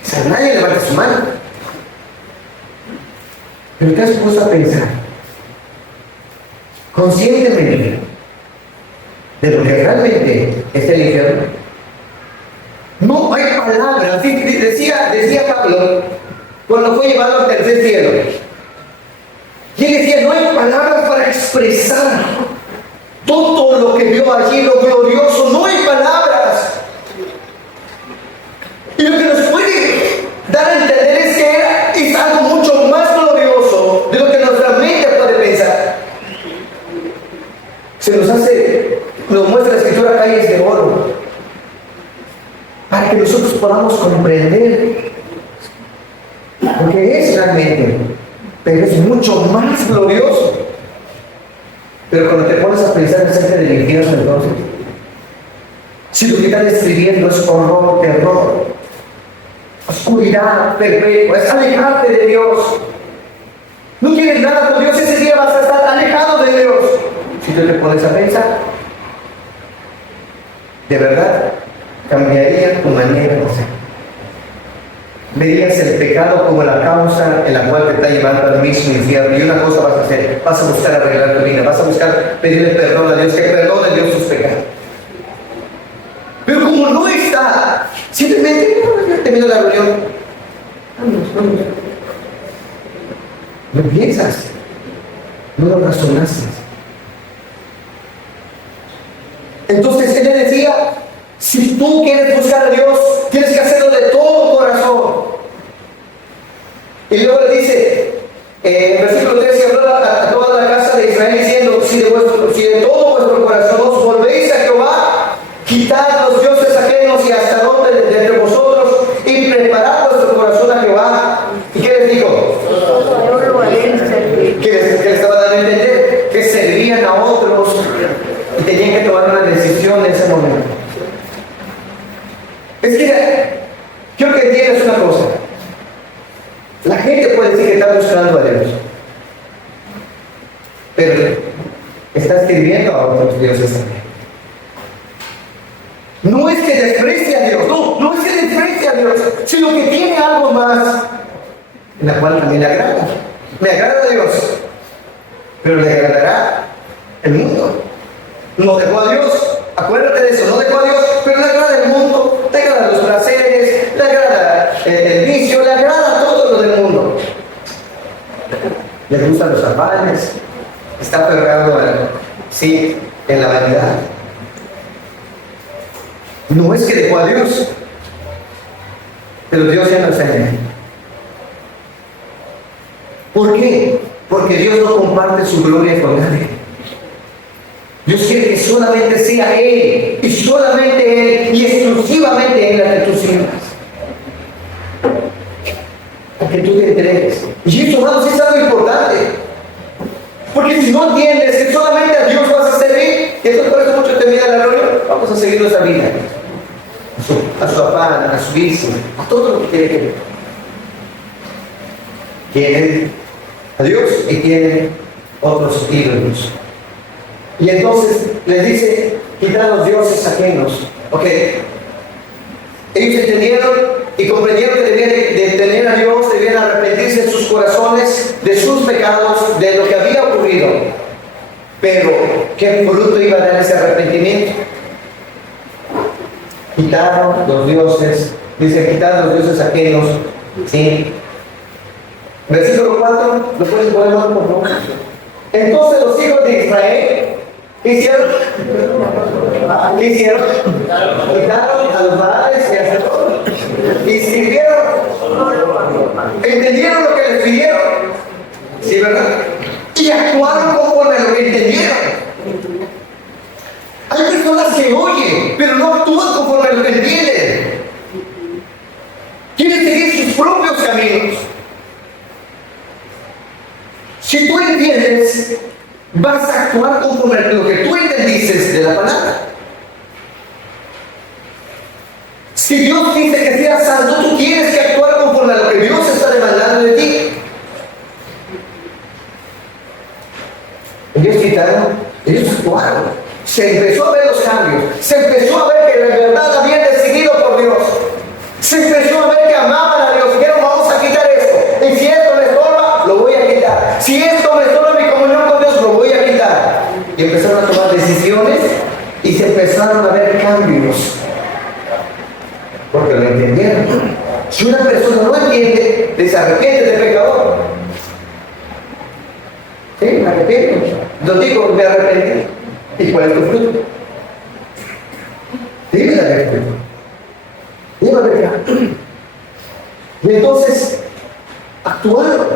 O sea, nadie levanta su mano. Pero ¿qué has puesto a pensar? Conscientemente de lo que realmente es el infierno. No hay palabras. Decía Pablo cuando fue llevado al tercer cielo. Y él decía, no hay palabras para expresar todo lo que vio allí, lo glorioso. No hay palabras. Y lo que nos puede dar a entender es que es algo mucho más glorioso de lo que nuestra mente puede pensar. Nos muestra la escritura calles de oro, para que nosotros podamos comprender lo que es realmente, pero es mucho más glorioso. Pero cuando te pones a pensar acerca del infierno, entonces, si lo que están describiendo es horror, terror, oscuridad perpetua, es alejarte de Dios, no quieres nada con Dios, ese día vas a estar alejado de Dios. Si tú te pones a pensar, de verdad cambiaría tu manera de ser. Verías el pecado como la causa en la cual te está llevando al mismo infierno. Y una cosa vas a hacer, vas a buscar arreglar tu vida, vas a buscar pedirle perdón a Dios, que perdone a Dios sus pecados. Pero como no está, simplemente termina la reunión. Vamos. No piensas, no lo razonaste. Entonces él le decía, si tú quieres buscar a Dios, tienes que hacerlo de todo corazón. Y luego le dice, en versículo 13, habló a toda la casa de Israel diciendo, si de todo vuestro corazón os volvéis a Jehová, quitad los dioses ajenos y hasta dónde de entre vosotros, y preparad vuestro corazón a Jehová. ¿Y qué les dijo? ¿Qué les estaba dando a entender? Que servían a otros y tenían que tomar una decisión en ese momento. Es que quiero que entiendas una cosa. La gente puede decir que está buscando a Dios, pero está sirviendo a otros dioses también. No es que desprecie a Dios, no es que desprecie a Dios, sino que tiene algo más en la cual también le agrada. Me agrada a Dios, pero le agradará el mundo. No dejó a Dios, acuérdate de eso, no dejó a Dios, pero le agrada el mundo, le agrada los placeres, le agrada el vicio, le agrada todo lo del mundo. Le gustan los afanes, está aferrado en la vanidad. No es que dejó a Dios, pero Dios ya no está en él. ¿Por qué? Porque Dios no comparte su gloria con nadie. Dios quiere que solamente sea Él, y solamente Él, y exclusivamente Él, a que tú sirvas. A que tú te entregues. Y eso, hermanos, es algo importante. Porque si no entiendes que solamente a Dios vas a servir, y esto por eso mucho termina la reunión, vamos a seguir nuestra vida. a su afán, a su vicio, a todo lo que quiere que quieren a Dios y tienen otros ídolos. Y entonces les dice, quitar los dioses ajenos. Ok. Ellos entendieron y comprendieron que debían de tener a Dios, debían arrepentirse en sus corazones de sus pecados, de lo que había ocurrido. Pero, ¿qué fruto iba a dar ese arrepentimiento? Quitaron los dioses, dice, quitaron los dioses ajenos. ¿Sí? Versículo 4, ¿lo puedes poner por favor? Entonces los hijos de Israel, ¿qué hicieron? ¿Qué hicieron? Quitaron a los baales y a todo. Y sirvieron. ¿Entendieron lo que les pidieron? Sí, ¿verdad? Y actuaron conforme a lo que entendieron. Hay personas que oyen, pero no actúan conforme a lo que entienden. Quieren seguir sus propios caminos. Si tú entiendes, vas a actuar conforme a lo que tú entendiste de la palabra. Si Dios dice que seas santo, tú tienes que actuar conforme a lo que Dios está demandando de ti. Ellos quitaron, ellos actuaron. Se empezó a ver los cambios. Se empezó a ver que la verdad había decidido por Dios. Se empezó a ver que amaban a Dios. Dijeron, vamos a quitar esto. Y si esto me estorba, lo voy a quitar. Si esto me estorba mi comunión con Dios, lo voy a quitar. Y empezaron a tomar decisiones y se empezaron a ver cambios. Porque lo entendieron. Si una persona no entiende, se arrepiente del pecador. Sí, me arrepiento. Yo digo, me arrepentí. ¿Y cuál es tu fruto? Dime la verdad. Dime la verdad. Y entonces, actuaron.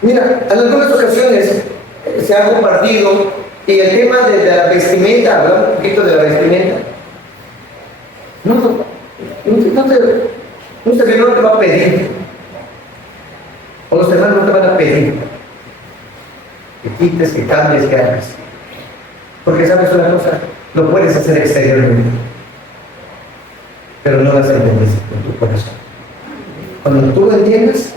Mira, en algunas ocasiones se ha compartido y el tema de la vestimenta, hablamos un poquito de la vestimenta. Un servidor no te va a pedir, o los hermanos no te van a pedir que quites, que cambies, que hagas. Porque sabes una cosa, lo puedes hacer exteriormente, pero no las entiendes en tu corazón. Cuando tú lo entiendas,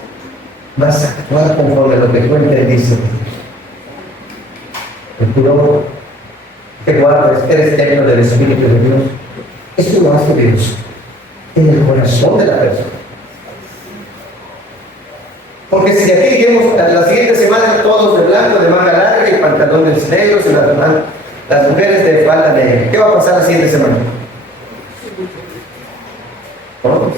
vas a actuar conforme a lo que tú entendiste. El puro que guardas, eres templo del Espíritu de Dios. Esto lo hace Dios en el corazón de la persona. Porque si aquí dijimos la siguiente semana todos de blanco, de manga larga y pantalones negros y las mujeres de falda negra, ¿qué va a pasar la siguiente semana? ¿Todos?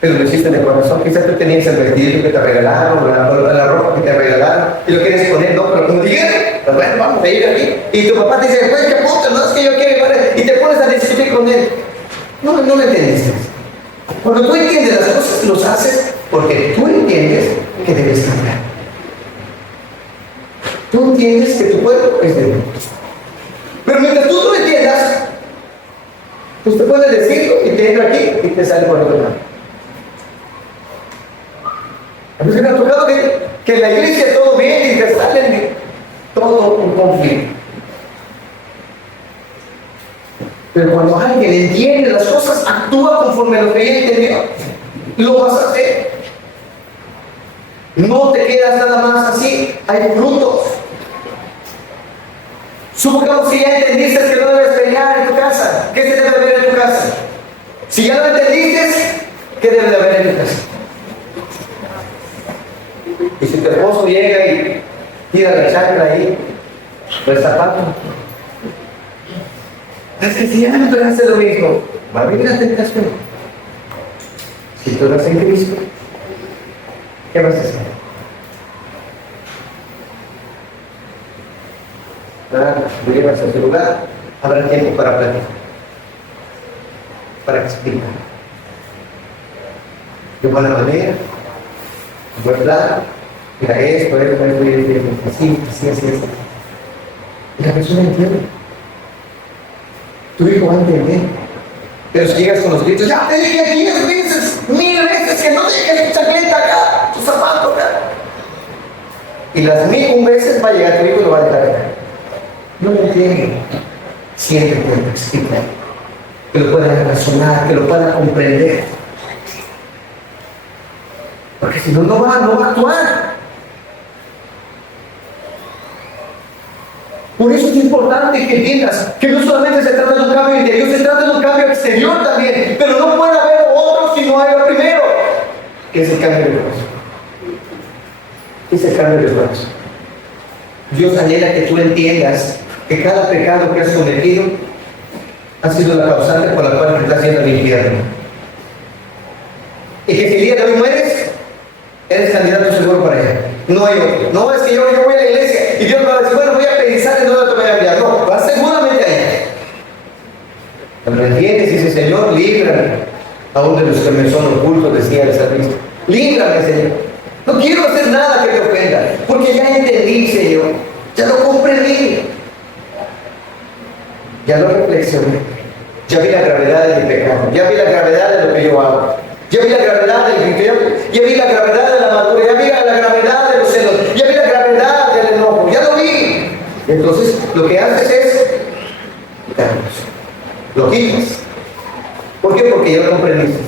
Pero lo hiciste en el corazón. Quizás tú tenías el vestido que te regalaron, o la ropa que te regalaron, y lo quieres poner, no, pero cuando llegue, pues bueno, vamos a ir aquí. Y tu papá te dice, pues qué puto, no es que yo quiero llevar, y te pones a discutir con él. No lo entendiste. Cuando tú entiendes las cosas, los haces porque tú entiendes que debes cambiar. Tú entiendes que tu cuerpo es de Dios. Pero mientras tú no entiendas, pues te puedes decirlo y te entra aquí y te sale por otro lado. A veces me ha tocado que en la iglesia todo bien y te salen todo un conflicto. Pero cuando alguien entiende las cosas, actúa conforme a lo que ella entendió, lo vas a hacer. No te quedas nada más así, hay frutos. Supongamos que ya entendiste que no debes pelear en tu casa. ¿Qué se debe ver en tu casa? Si ya lo entendiste, ¿qué debe de haber en tu casa? Y si tu esposo llega y tira la chancla ahí, el zapato, es que si ya no te hace lo mismo, va a venir la tentación. Si tú estás en Cristo, ¿qué vas a hacer? Tú llegas a tu lugar, habrá tiempo para platicar, para explicar. De buena manera, ¿verdad? Mira esto, así. Y la persona entiende. Tu hijo va a entender. Pero si llegas con los gritos, ya te dije 10 veces, 1000 veces que no dejes tu chancleta acá, tu zapato acá. Y las 1001 veces va a llegar tu hijo y lo va a dejar acá. No lo entiende. siempre pueda explicar, que lo pueda razonar, que lo pueda comprender. Porque si no, no va a actuar. Por eso es importante que entiendas que no solamente se trata de un cambio interior, se trata de un cambio exterior también. Pero no puede haber otro si no hay lo primero, que es el cambio de corazón. Es el cambio de corazón. Dios anhela que tú entiendas que cada pecado que has cometido ha sido la causante por la cual te estás yendo al infierno. Y que si el día de hoy mueres, eres candidato seguro para allá. No hay otro. No es que yo voy a la iglesia y Dios me va a decir, bueno, voy a pensar en dónde te voy a enviar. No, vas seguramente allá. Cuando entiendes y dices, Señor, líbrame. Aún de los que me son ocultos, decía el salmista. Líbrame, Señor. No quiero hacer nada que te ofenda, porque ya entendí, Señor. Ya lo comprendí. Ya lo reflexioné. Ya vi la gravedad de mi pecado. Ya vi la gravedad de lo que yo hago. Ya vi la gravedad del infierno. Ya vi la gravedad de la amargura. Ya vi la gravedad de los celos. Ya vi la gravedad del enojo. Ya lo vi. Entonces, lo que haces es quitarlos. Lo quitas. ¿Por qué? Porque ya lo comprendiste.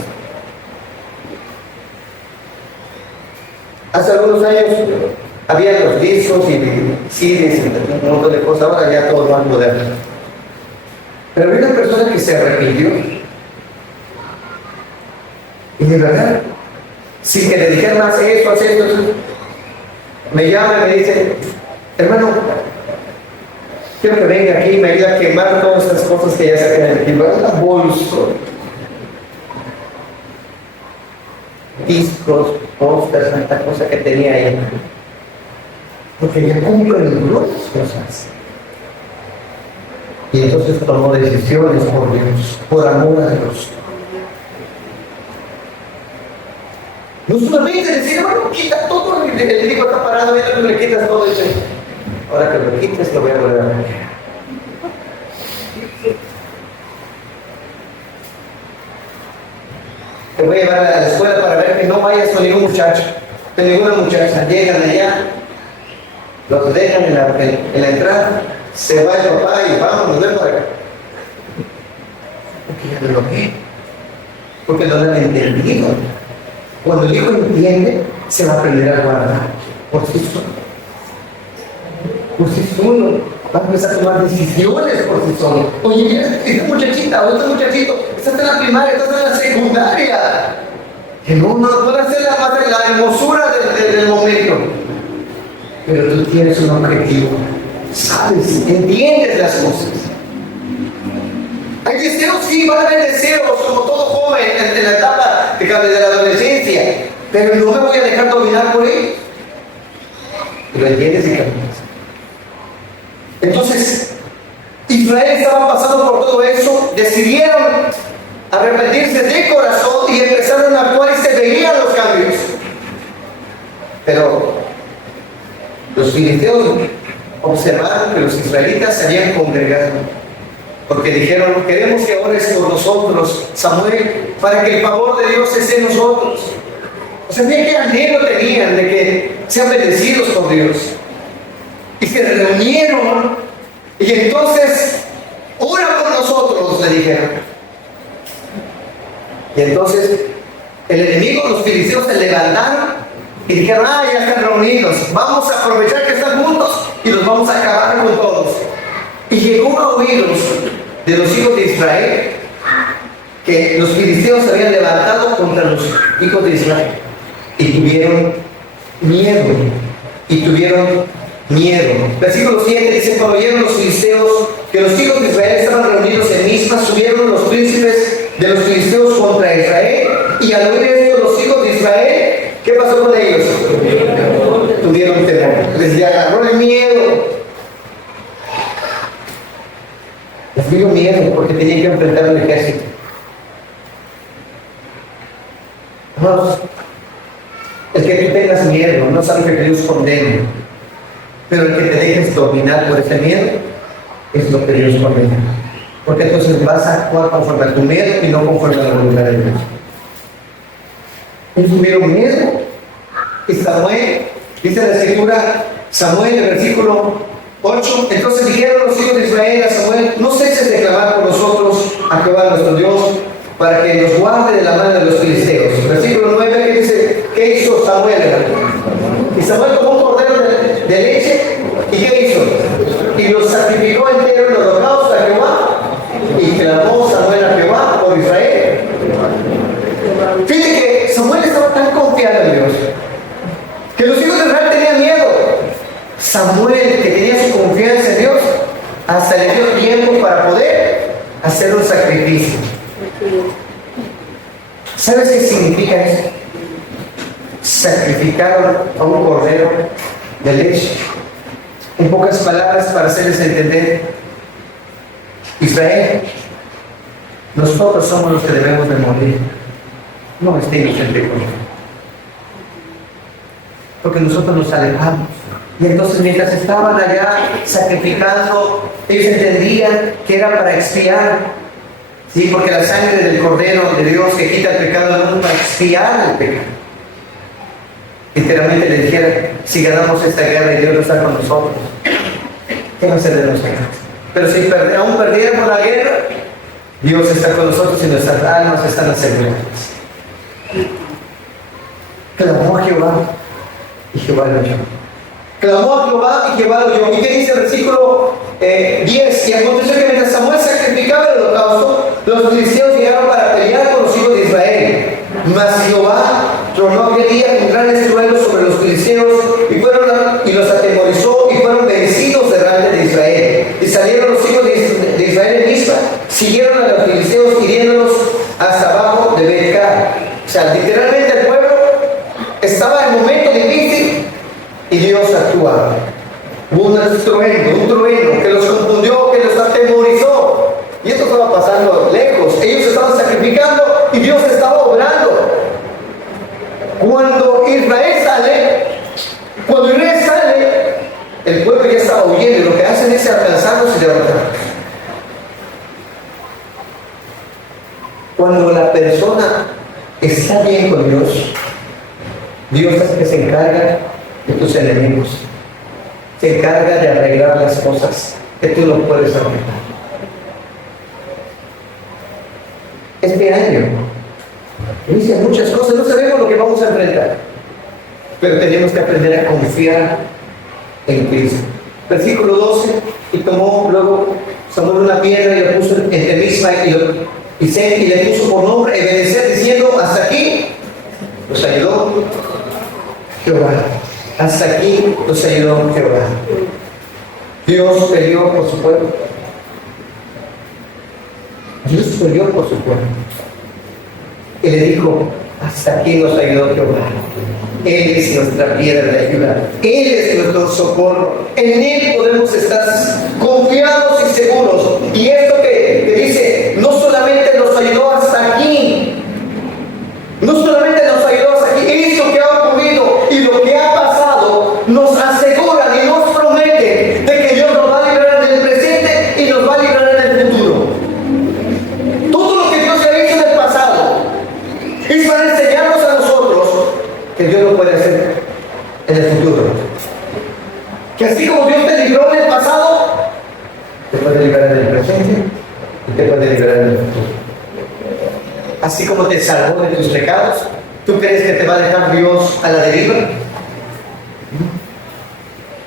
Hace algunos años había los discos y CDs y un montón de cosas. Ahora ya todo es más moderno. Pero había una persona que se arrepintió. Y de verdad, sin que le dijeran más esto, me llama y me dice, hermano, quiero que venga aquí y me ayude a quemar todas estas cosas que ya saqué del equipo. Es una bolsa. Discos, pósters, tanta cosa que tenía ahí. Porque ya cumple muchas cosas. Y entonces tomó decisiones por Dios, por amor a Dios. No solamente decir, bueno, quita todo, el tipo está parado, mira, tú le quitas todo eso. Ahora que lo quites, lo voy a volver a ver. Te voy a llevar a la escuela para ver que no vayas con ningún muchacho, con ninguna muchacha. Llegan allá, los dejan en la entrada, se va el papá y vamos, nos ven para acá. Porque ya no lo ve, porque no lo han entendido. Cuando el hijo entiende, se va a aprender a guardar por sí solo. Por sí solo. Va a empezar a tomar decisiones por sí solo. Oye, mira, esta muchachita o este muchachito, estás en la primaria, estás en la secundaria. Que no puede ser la hermosura del momento. Pero tú tienes un objetivo. Sabes, entiendes las cosas. Hay deseos, sí, van a haber deseos, como todo joven en la etapa de la adolescencia, pero no me voy a dejar dominar por ellos. Pero entiendes y caminas. Entonces, Israel estaba pasando por todo eso, decidieron arrepentirse de corazón y empezaron a actuar y se veían los cambios. Pero los filisteos observaron que los israelitas se habían congregado. Porque dijeron, queremos que ores por nosotros, Samuel, para que el favor de Dios esté en nosotros. O sea, ¿qué anhelo tenían de que sean bendecidos por Dios? Y se reunieron, y entonces, ora por nosotros, le dijeron. Y entonces, el enemigo, los filisteos, se levantaron y dijeron, ya están reunidos, vamos a aprovechar que están juntos y los vamos a acabar con todos. Y llegó a oídos de los hijos de Israel que los filisteos se habían levantado contra los hijos de Israel y tuvieron miedo. Versículo 7 dice, cuando oyeron los filisteos que los hijos de Israel estaban reunidos en Mispa, subieron los príncipes de los filisteos contra Israel, y al oír esto los hijos de Israel, ¿qué pasó con ellos? Tuvieron temor, les agarró el miedo. Les dio miedo porque tenían que enfrentar al ejército. Hermanos, el que tú tengas miedo no sabe que Dios condena, pero el que te dejes dominar por ese miedo es lo que Dios condena, porque entonces vas a actuar conforme a tu miedo y no conforme a la voluntad de Dios. Ellos tuvieron miedo y Samuel, dice la escritura, Samuel, el versículo 8, entonces dijeron los hijos de Israel a Samuel, no ceses Hasta le dio tiempo para poder hacer un sacrificio. ¿Sabes qué significa eso? Sacrificaron a un cordero de leche. En pocas palabras, para hacerles entender, Israel, nosotros somos los que debemos de morir, no este inocente cordero, porque nosotros nos alejamos. Y entonces mientras estaban allá sacrificando, ellos entendían que era para expiar, ¿sí? Porque la sangre del Cordero de Dios que quita el pecado del mundo, para expiar el pecado. Literalmente le dijeron, si ganamos esta guerra y Dios no está con nosotros, ¿qué va a hacer de nosotros? Pero si aún perdiéramos la guerra, Dios está con nosotros y nuestras almas están aseguradas. Clamó a Jehová y Jehová lo oyó. Clamó a Jehová y Jehová lo oyó. ¿Y qué dice el versículo 10? Y aconteció que mientras Samuel sacrificaba el holocausto, los filisteos llegaron para pelear con los hijos de Israel. Mas Jehová tronó aquel día con gran estruendo sobre los filisteos y los atemorizó y fueron vencidos delante de Israel. Y salieron los hijos de Israel en Mizpa, siguieron a los filisteos hiriéndolos hasta abajo de Bet-car. O sea, literalmente el pueblo estaba en momento difícil y Dios actuaba. Hubo un trueno que los confundió, que los atemorizó. Y esto estaba pasando lejos. Ellos estaban sacrificando y Dios estaba obrando. Cuando Israel sale, el pueblo ya estaba huyendo y lo que hacen es alcanzarlos y derrotarlos. Cuando la persona está bien con Dios, Dios es el que se encarga de tus enemigos, se encarga de arreglar las cosas que tú no puedes arreglar. Este año inician muchas cosas, no sabemos lo que vamos a enfrentar, pero tenemos que aprender a confiar en Cristo. Versículo 12, y tomó luego Samuel una piedra y la puso entre Mizpa y le puso por nombre Ebenezer, diciendo, hasta aquí los ayudó Jehová. Hasta aquí los ayudó Jehová. Dios peleó por su pueblo. Dios peleó por su pueblo. Y le dijo, hasta aquí nos ayudó Jehová. Él es nuestra piedra de ayuda. Él es nuestro socorro. En Él podemos estar confiados y seguros. Y esto que dice, no solamente nos ayudó hasta aquí, no solamente nos ayudó hasta aquí, esto que ha ocurrido y lo que ha pasado nos aseguran y nos prometen de que Dios nos va a librar en el presente y nos va a librar en el futuro. Todo lo que Dios ha hecho en el pasado es para enseñarnos a nosotros que Dios lo puede hacer en el futuro. Que así como Dios te libró en el pasado, te puede librar en el presente y te puede librar en el futuro. Así como te salvó de tus pecados, ¿tú crees que te va a dejar Dios a la deriva?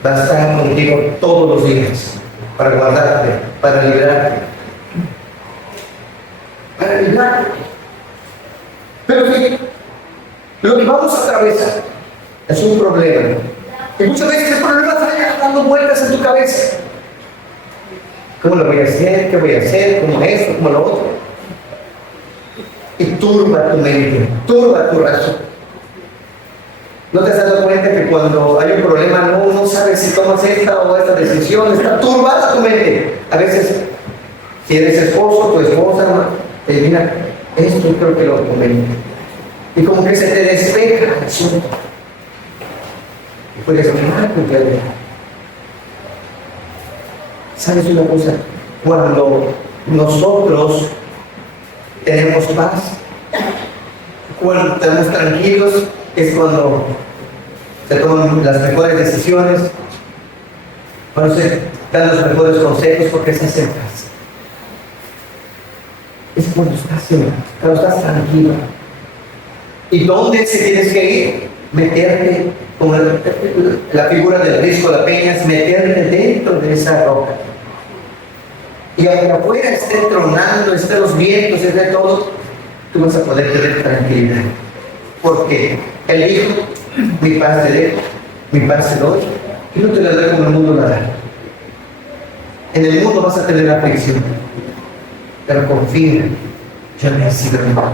Va a estar contigo todos los días para guardarte, para librarte. Para librarte. Pero sí, lo que vamos a atravesar es un problema. Y muchas veces el problema está dando vueltas en tu cabeza. ¿Cómo lo voy a hacer? ¿Qué voy a hacer? ¿Cómo esto? ¿Cómo lo otro? Y turba tu mente, turba tu razón. ¿No te has dado cuenta que cuando hay un problema no sabes si tomas esta o esta decisión? Está turbada tu mente. A veces, si eres esposo, tu esposa, te mira, esto creo que lo conviene. Y como que se te despeja el asunto. Y puedes hablar con claridad. ¿Sabes una cosa? Cuando nosotros tenemos paz, cuando estamos tranquilos, es cuando se toman las mejores decisiones, cuando se dan los mejores consejos, porque se hacen paz. Es cuando estás tranquilo. ¿Y dónde se tienes que ir? Meterte, como la figura del risco de la peña, es meterte dentro de esa roca. Y aunque afuera esté tronando, estén los vientos, esté todo, tú vas a poder tener tranquilidad. Porque Él dijo, mi paz te dejo, mi paz te doy, y no te la doy como el mundo la da. En el mundo vas a tener aflicción, pero confía, yo he vencido el mundo.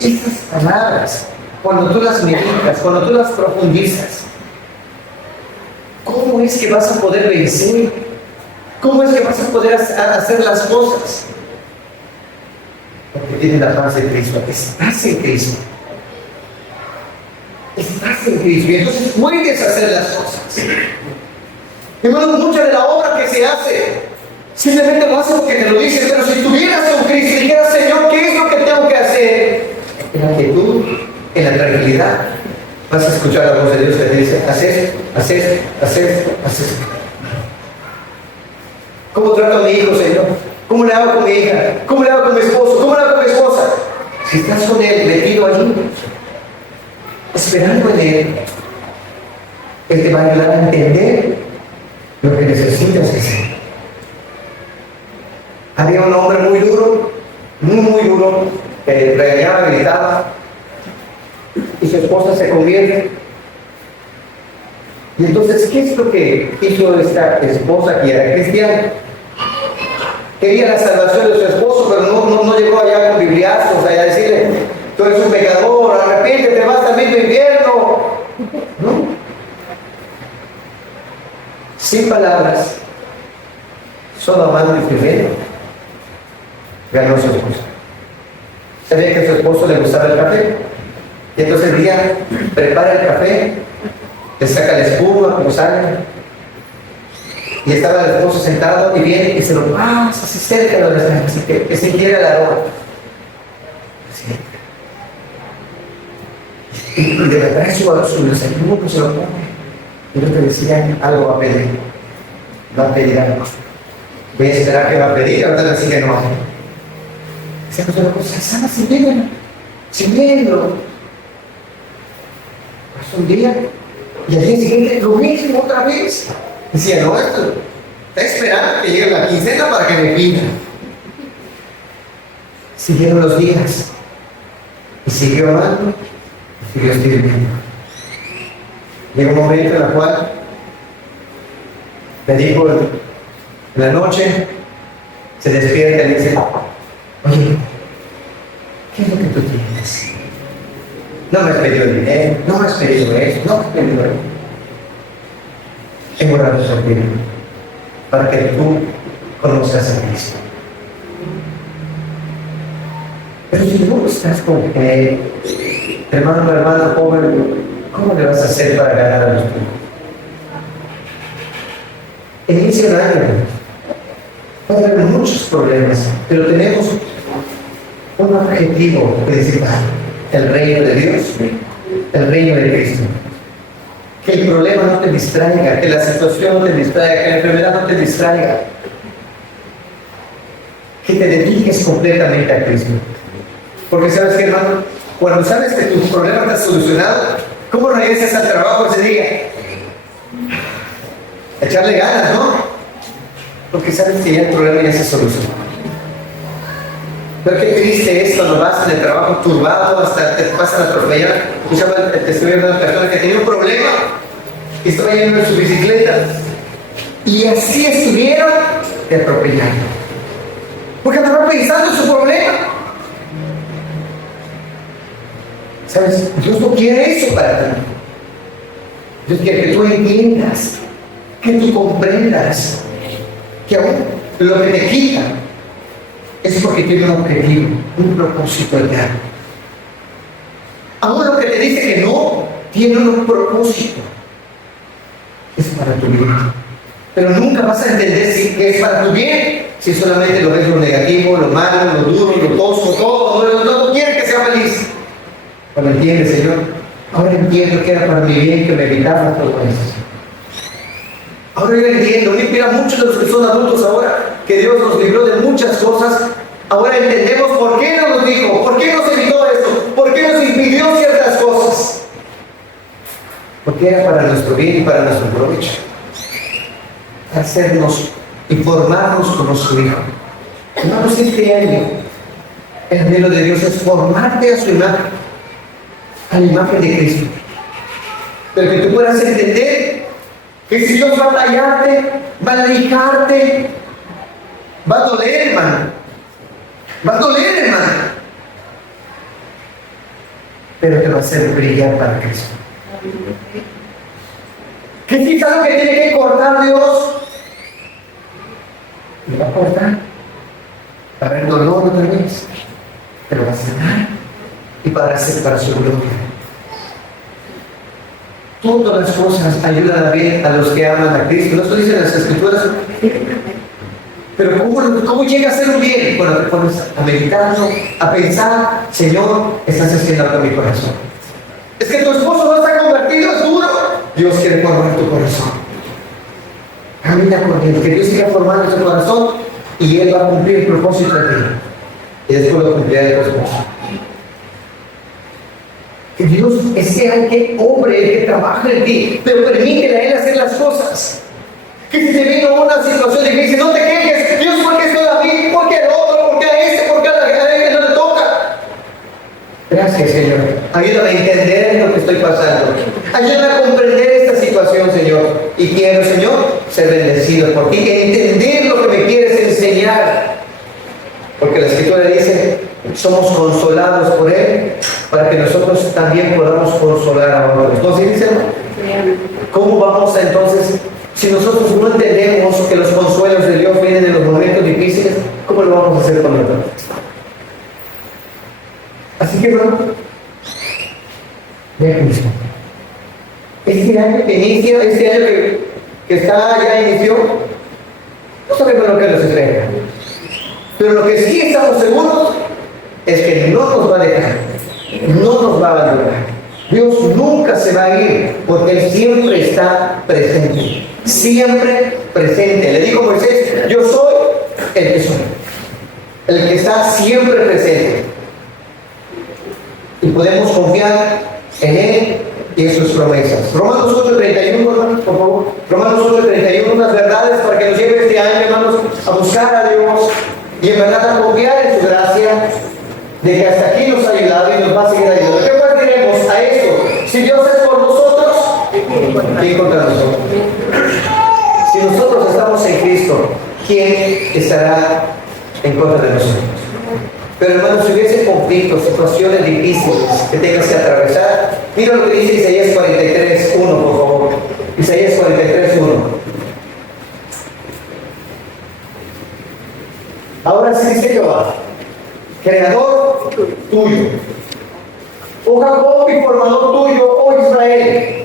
Estas palabras, cuando tú las meditas, cuando tú las profundizas, ¿cómo es que vas a poder vencer? ¿Cómo es que vas a poder hacer las cosas? Porque tienes la paz de Cristo. Estás en Cristo. Estás en Cristo. Y entonces puedes hacer las cosas. Hermano, mucha de la obra que se hace, simplemente lo haces porque te lo dicen. Pero si estuvieras con Cristo y dijeras, Señor, ¿qué es lo que tengo que hacer? En la quietud, en la tranquilidad, vas a escuchar la voz de Dios que te dice, haz esto, haz esto, haz esto, haz esto. ¿Cómo trato a mi hijo, Señor? ¿Cómo le hago con mi hija? ¿Cómo le hago con mi esposo? ¿Cómo le hago con mi esposa? Si estás con Él, metido allí, esperando en Él, Él te va a ayudar a entender lo que necesitas hacer. Había un hombre muy duro, muy duro, que regañaba, gritaba, y su esposa se convierte. Y entonces, ¿qué es lo que hizo esta esposa que era cristiana? Quería la salvación de su esposo, pero no llegó allá con bibliazos, allá a decirle, tú eres un pecador, arrepiéntete, vas también al infierno. No. Sin palabras, solo amando y primero, ganó a su esposa. Sabía que a su esposo le gustaba el café. Y entonces el día prepara el café, le saca la espuma, como sale. Y estaba el esposo sentado y viene y se lo pasa así cerca de las así que se quiere el aroma. Y de repente su desayuno se lo pone. Y yo te decía, algo va a pedir. Va a pedir algo. Voy a esperar que va a pedir, ahorita le decía que no. Decía, pues una cosa sana, sin miedo. Pasó un día y al día siguiente lo mismo otra vez. Decía, no, esto está esperando que llegue la quincena para que me pida. Siguieron los días y siguió amando y siguió sirviendo. Llegó un momento en el cual me dijo en la noche, se despierta y dice, oye, ¿qué es lo que tú tienes? No me has pedido dinero, no me has pedido eso, no me has pedido eso. He orado por ti para que tú conozcas a Cristo. Pero si no estás con Él, hermano, hermana, joven, ¿cómo le vas a hacer para ganar a los tuyos? Inicia el año. Va a haber muchos problemas, pero tenemos un objetivo principal: el reino de Dios, el reino de Cristo. Que el problema no te distraiga, que la situación no te distraiga, que la enfermedad no te distraiga. Que te dediques completamente a Cristo. Porque sabes que, hermano, cuando sabes que tu problema está solucionado, ¿cómo regresas al trabajo ese día? Echarle ganas, ¿no? Porque sabes que ya el problema ya se solucionó. Pero qué triste es cuando vas en el trabajo turbado, hasta te pasan a atropellar. Escuchaba el testimonio de una persona que tenía un problema y estaba yendo en su bicicleta y así estuvieron te atropellaron. Porque estaban pensando en su problema. ¿Sabes? Dios no quiere eso para ti. Dios quiere que tú entiendas, que tú comprendas que aún lo que te quita es porque tiene un objetivo, un propósito eterno. Aún lo que te dice que no, tiene un propósito. Es para tu bien. Pero nunca vas a entender si es para tu bien, si solamente lo ves lo negativo, lo malo, lo duro, lo tosco, todo. No quiere que sea feliz. Cuando entiendes, Señor, ahora entiendo que era para mi bien, que me evitaba todo eso. Ahora yo entiendo, me inspira mucho de los que son adultos ahora, que Dios nos libró de muchas cosas. Ahora entendemos por qué nos dijo, por qué nos evitó esto, por qué nos impidió ciertas cosas. Porque era para nuestro bien y para nuestro provecho. Hacernos y formarnos como su Hijo. Hermanos, este año, el anhelo de Dios es formarte a su imagen, a la imagen de Cristo. Pero que tú puedas entender Que si Dios va a tallarte, va a dedicarte, va a doler, hermano. Va a doler, hermano. Pero te va a hacer brillar para Cristo. Que si es algo que tiene que cortar Dios, lo va a cortar. Va a haber dolor otra vez, pero va a sanar y para su gloria. Todas las cosas ayudan a bien a los que aman a Cristo. No estoy diciendo en las Escrituras. Pero ¿cómo llega a ser un bien? Bueno, te pones a meditarlo, a pensar, Señor, estás haciendo algo en mi corazón. Es que tu esposo no está convertido, es duro. Dios quiere formar tu corazón. Camina con Él, que Dios siga formando tu corazón y Él va a cumplir el propósito de ti. Y después lo cumplirá de tu esposo. Que Dios sea el que obre, el que trabaje en ti, pero permítele a Él hacer las cosas. Que si te vino una situación difícil, no te quejes. Dios, ¿por qué estoy a mí? ¿Por qué al otro? ¿Por qué a este? ¿Por qué a él no le toca? Gracias, Señor. Ayúdame a entender lo que estoy pasando. Ayúdame a comprender esta situación, Señor. Y quiero, Señor, ser bendecido por ti, entender lo que me quieres enseñar. Porque la Escritura dice, somos consolados por Él, para que nosotros también podamos consolar a otros. Entonces, dice, ¿cómo vamos a entonces? Si nosotros no entendemos que los consuelos de Dios vienen en los momentos difíciles, ¿cómo lo vamos a hacer con nosotros? Así que, bueno, vea Cristo. Este año que inicia, este año que ya inició, no sabemos lo que nos espera. Pero lo que sí estamos seguros es que no nos va a dejar, no nos va a abandonar. Dios nunca se va a ir, porque Él siempre está presente. Siempre presente. Le dijo Moisés, yo soy el que soy. El que está siempre presente. Y podemos confiar en Él y en sus promesas. Romanos 8:31, hermanos, por favor. Romanos 8:31, unas verdades para que nos lleve este año, hermanos, a buscar a Dios y en verdad a confiar en su gracia, de que hasta aquí nos ha ayudado y nos va a seguir ayudando. ¿Qué más diremos a esto? Si Dios es por nosotros, ¿quién contra nosotros? Si nosotros estamos en Cristo, ¿quién estará en contra de nosotros? Pero hermanos, si hubiese conflictos, situaciones difíciles que tengas que atravesar, mira lo que dice Isaías 43:1, por favor. Isaías 43:1. Ahora sí dice Jehová, creador tuyo, oh Jacob y formador tuyo, oh Israel.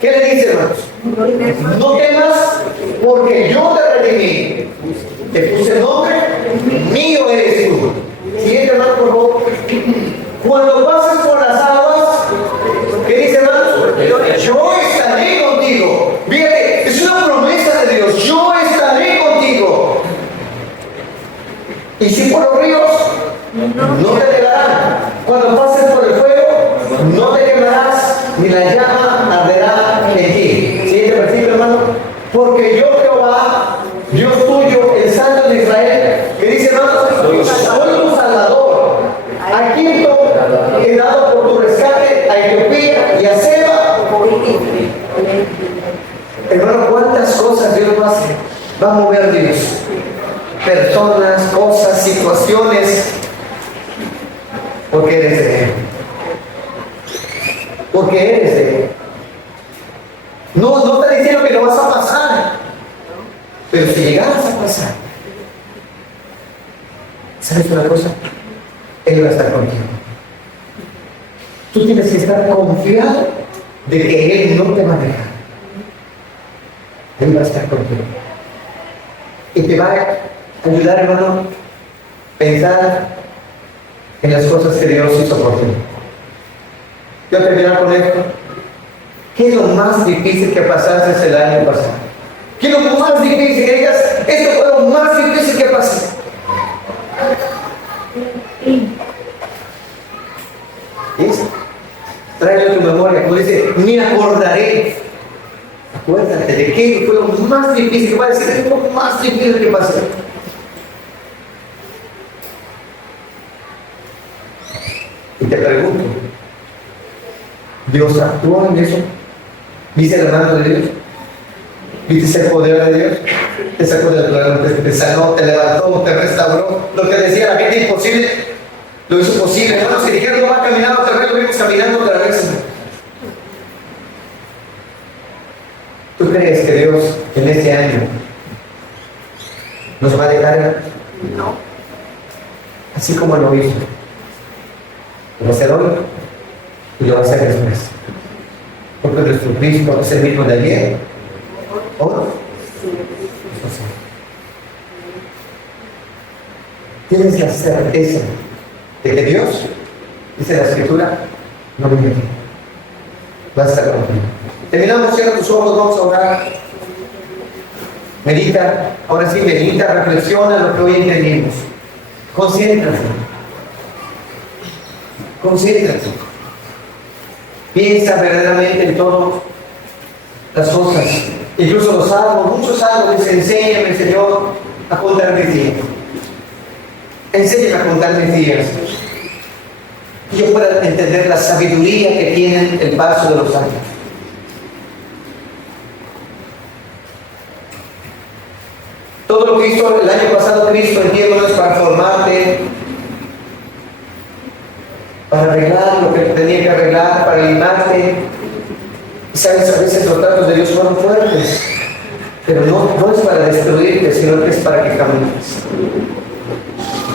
¿Qué le dice, hermanos? No temas, porque yo te redimí. Te puse nombre, mío eres tú. Siguiente, hermano, por favor. Cuando pases por las aguas, ¿qué dice, hermanos? Yo estaré contigo. Fíjate, es una promesa de Dios. Yo estaré contigo. Y si por los ríos, no te negarán. Cuando pases por el fuego, no te quemarás, ni la llama arderá en ti. Siguiente versículo, hermano. Porque yo, Jehová, Dios tuyo, el Santo de Israel, que dice, hermano, soy tu Salvador. A Egipto he dado por tu rescate, a Etiopía y a Seba. Hermano, ¿cuántas cosas Dios va a mover Dios? Personas, cosas, situaciones, porque eres de Él. Porque eres de Él. No está diciendo que lo vas a pasar, pero si llegaras a pasar, ¿sabes una cosa? Él va a estar contigo. Tú tienes que estar confiado de que Él no te va a dejar. Él va a estar contigo. Y te va a ayudar, hermano, a pensar en las cosas que Dios hizo por ti. Yo terminar con esto. ¿Qué es lo más difícil que pasaste el año pasado? ¿Qué es lo más difícil que digas? Esto fue lo más difícil que pasé. ¿Listo? Tráelo a tu memoria, como dice, me acordaré. Acuérdate de qué fue lo más difícil que pasé. ¿Qué es lo más difícil que pasé? Y te pregunto, ¿Dios actuó en eso? Dice el hermano de Dios, ¿Viste el poder de Dios? Te sacó del problema, te sanó, te levantó, te restauró. Lo que decía la gente imposible, lo hizo posible. Hermanos, si dijeron no va a caminar otra vez, lo vimos caminando otra vez. ¿Tú crees que Dios en este año nos va a dejar? No. Así como lo hizo. Lo va a hacer hoy y lo va a hacer después. Porque nuestro Cristo es el mismo de ayer. ¿Hoy? Tienes la certeza de que Dios, dice la Escritura, no me miente. Va a estar contigo. Terminamos, cierra tus ojos, vamos a orar. Medita, ahora sí, medita, reflexiona lo que hoy entendimos. Concéntrate. Concéntrate. Piensa verdaderamente en todas las cosas. Incluso los salmos, muchos salmos dicen, enséñame, Señor, a contar mis días. Enséñame a contar mis días. Que yo pueda entender la sabiduría que tienen el paso de los años. Todo lo que hizo el año pasado Cristo en tiempo es para formarte, para arreglar lo que tenía que arreglar, para animarte. Y sabes, a veces los tratos de Dios fueron fuertes, pero no es para destruirte, sino que es para que camines,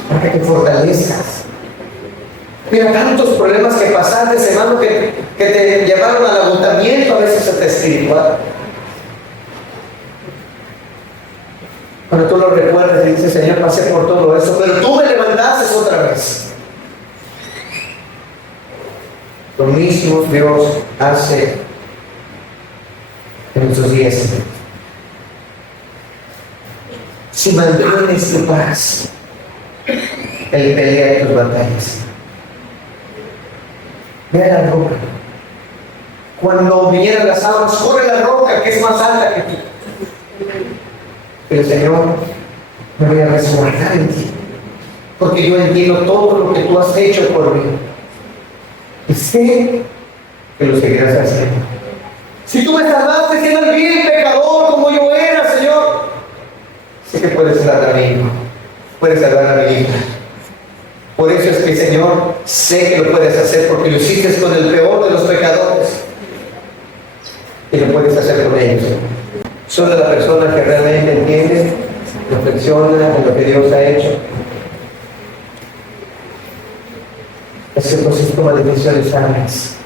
para que te fortalezcas. Mira, tantos problemas que pasaste, hermano, que te llevaron al agotamiento a veces hasta espiritual. Cuando tú lo recuerdas y dices, Señor, pasé por todo eso, pero tú me levantaste otra vez. Lo mismo Dios hace en nuestros días. Si mantienes tu paz, Él pelea tus batallas. Ve a la roca. Cuando vinieran las aguas, corre a la roca que es más alta que tú. Pero Señor, me voy a resguardar en ti, porque yo entiendo todo lo que tú has hecho por mí. Y sé que lo seguirás haciendo. Si tú me salvaste siendo el vil pecador como yo era, Señor, sé que puedes salvar a mi hijo, puedes salvar a mi hija. Por eso es que, Señor, sé que lo puedes hacer, porque lo hiciste con el peor de los pecadores. Y lo puedes hacer con ellos. Solo la persona que realmente entiende, reflexiona en lo que Dios ha hecho, es que entonces toma decisiones sanas.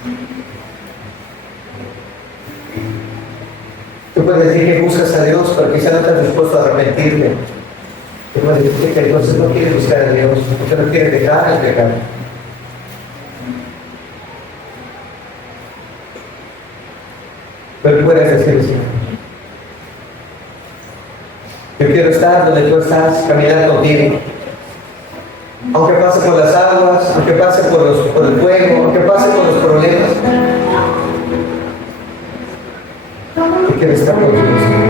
Tú puedes decir que buscas a Dios, pero quizá no estás dispuesto a arrepentirte. Tú puedes decir que entonces no quieres buscar a Dios, porque no quieres dejar el pecado. Pero puedes decir, Señor, yo quiero estar donde tú estás, caminar contigo. Aunque pase por las aguas, aunque pase por el fuego, aunque pase por los problemas. Yo quiero estar contigo, Señor.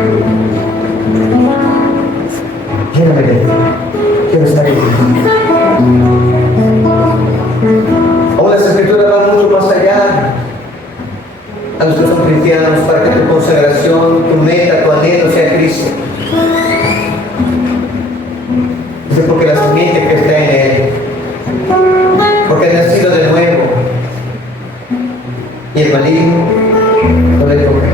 Lléname de ti. Quiero estar en ti. Aún las Escrituras van mucho más allá. A los que son cristianos, para que tu consagración, tu meta, tu anhelo sea Cristo. Dice, porque la simiente que está en Él, porque ha nacido de nuevo, y el maligno no le toca.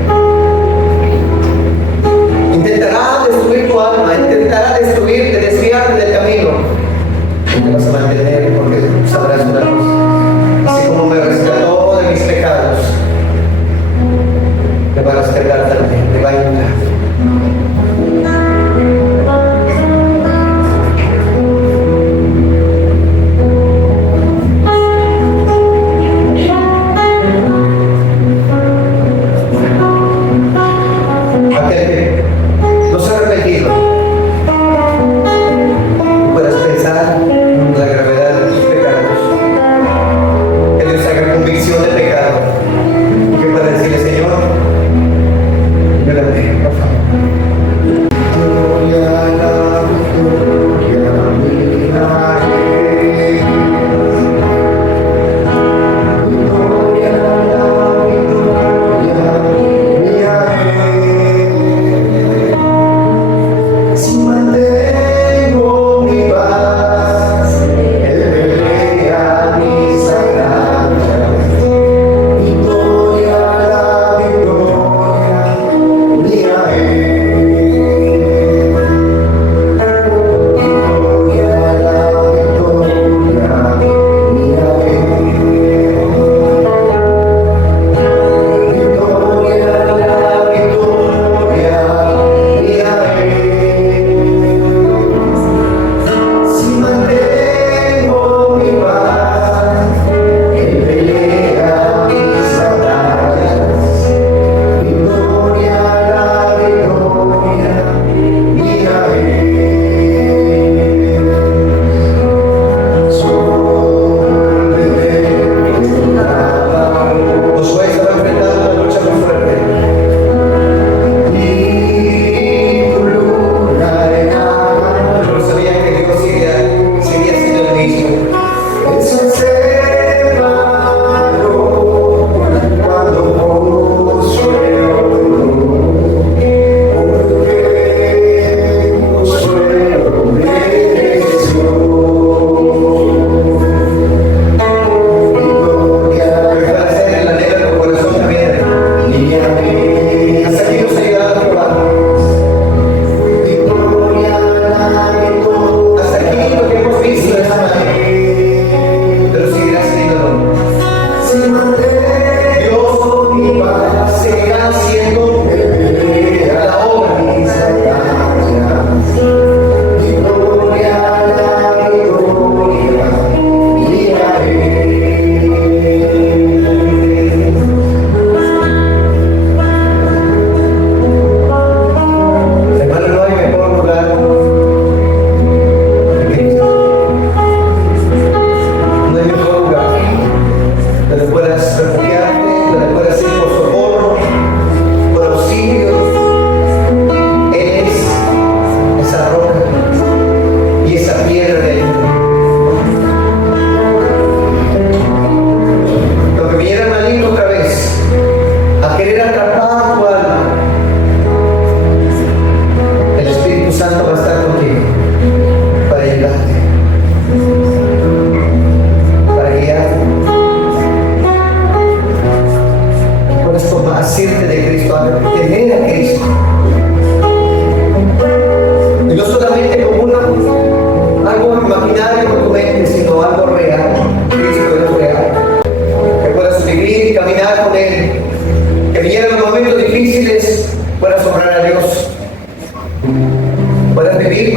Intentará destruir tu alma, intentará destruirte, desviarte del camino. Te vas a mantener, porque sabrás una cosa. Así como me rescató de mis pecados, te va a rescatar también, te va a ayudar.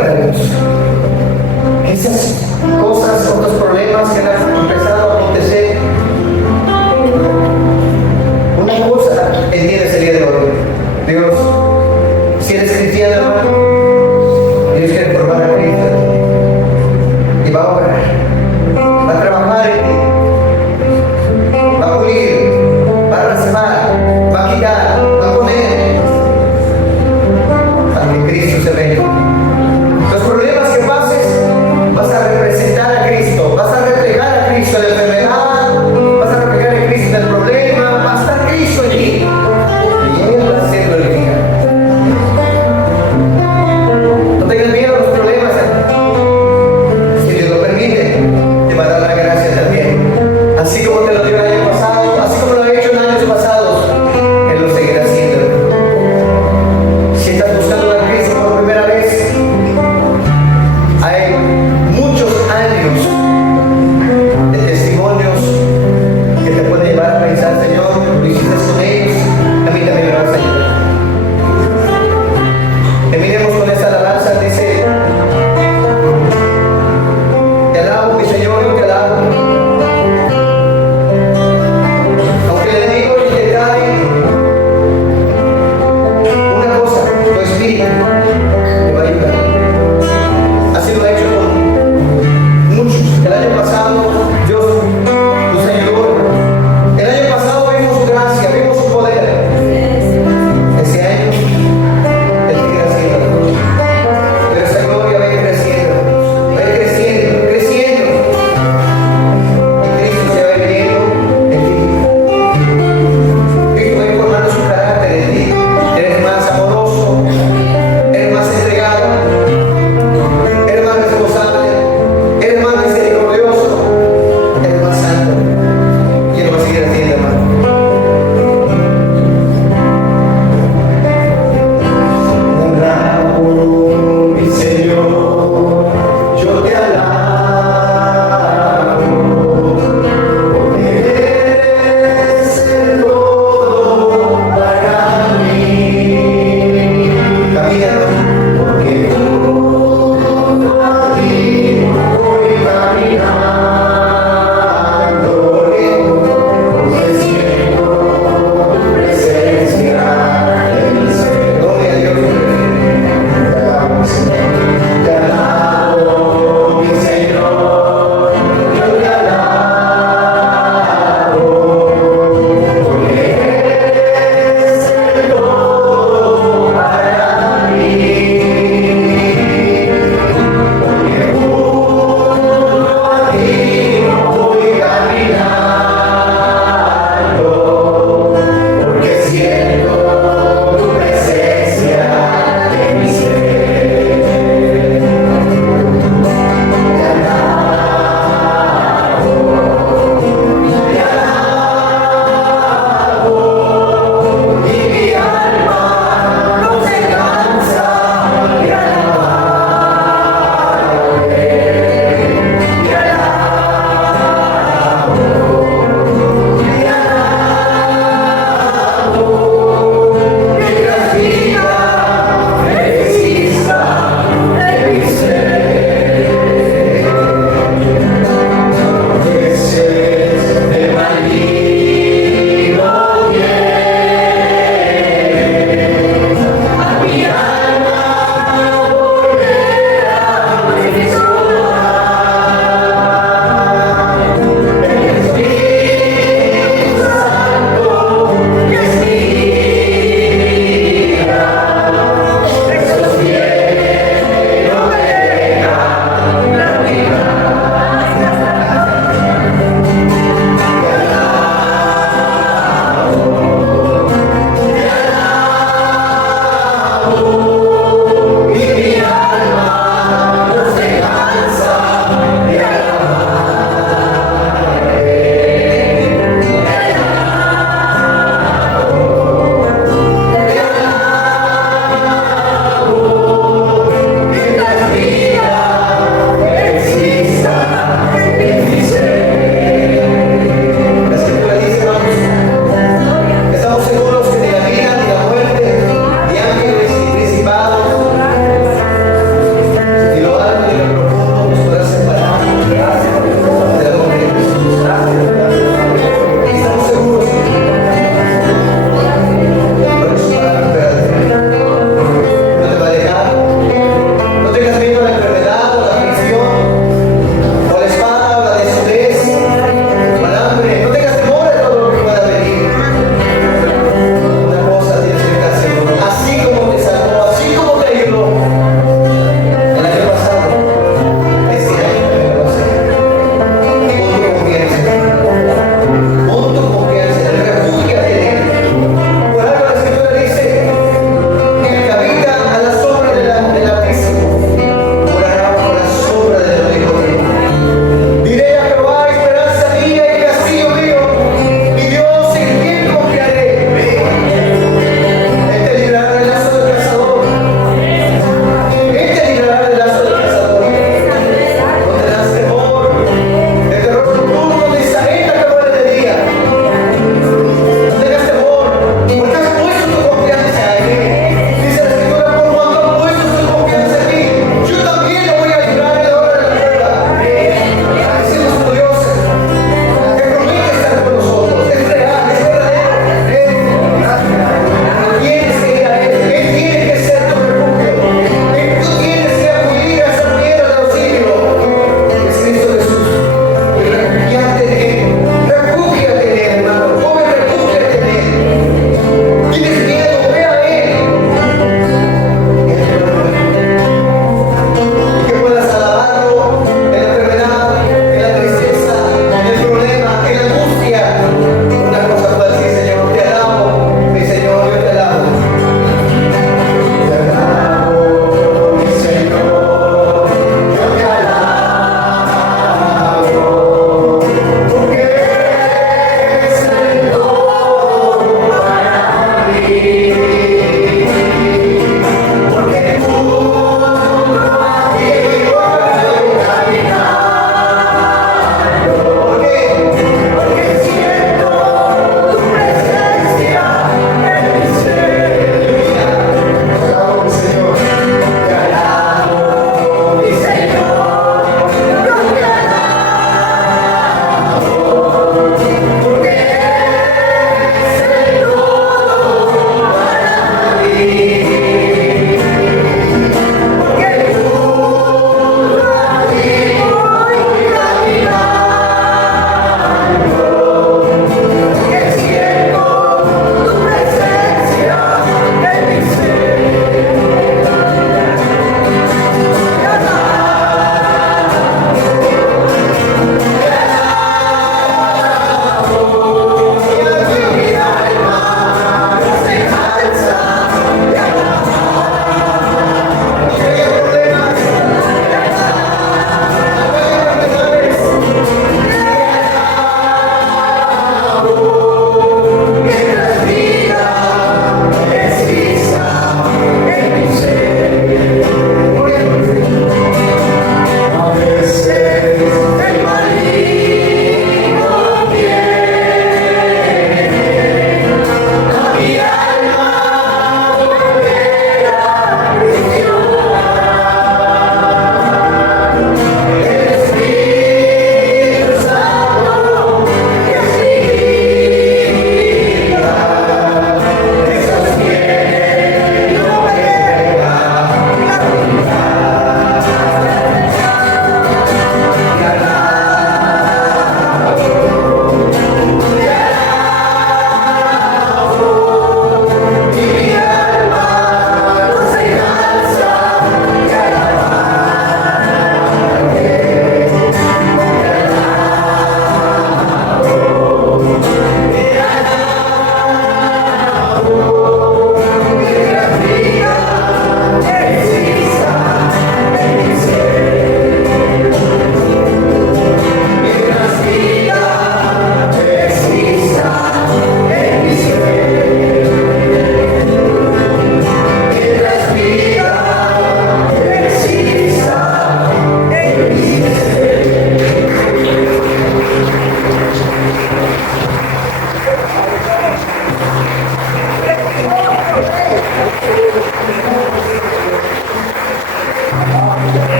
para Dios. Esas cosas, otros problemas que han empezado a acontecer. Una cosa entiendes el día de hoy. Dios, si eres cristiano, hermano, Dios quiere formar a Cristo y va a obrar, va a trabajar en ti, va a pulir, va a raspar, va a quitar, va a poner para que Cristo se vea. Los problemas que pases, vas a representar a Cristo, vas a reflejar a Cristo en la enfermedad, vas a reflejar a Cristo en el problema, va a estar Cristo en ti y Él va a ser glorificado.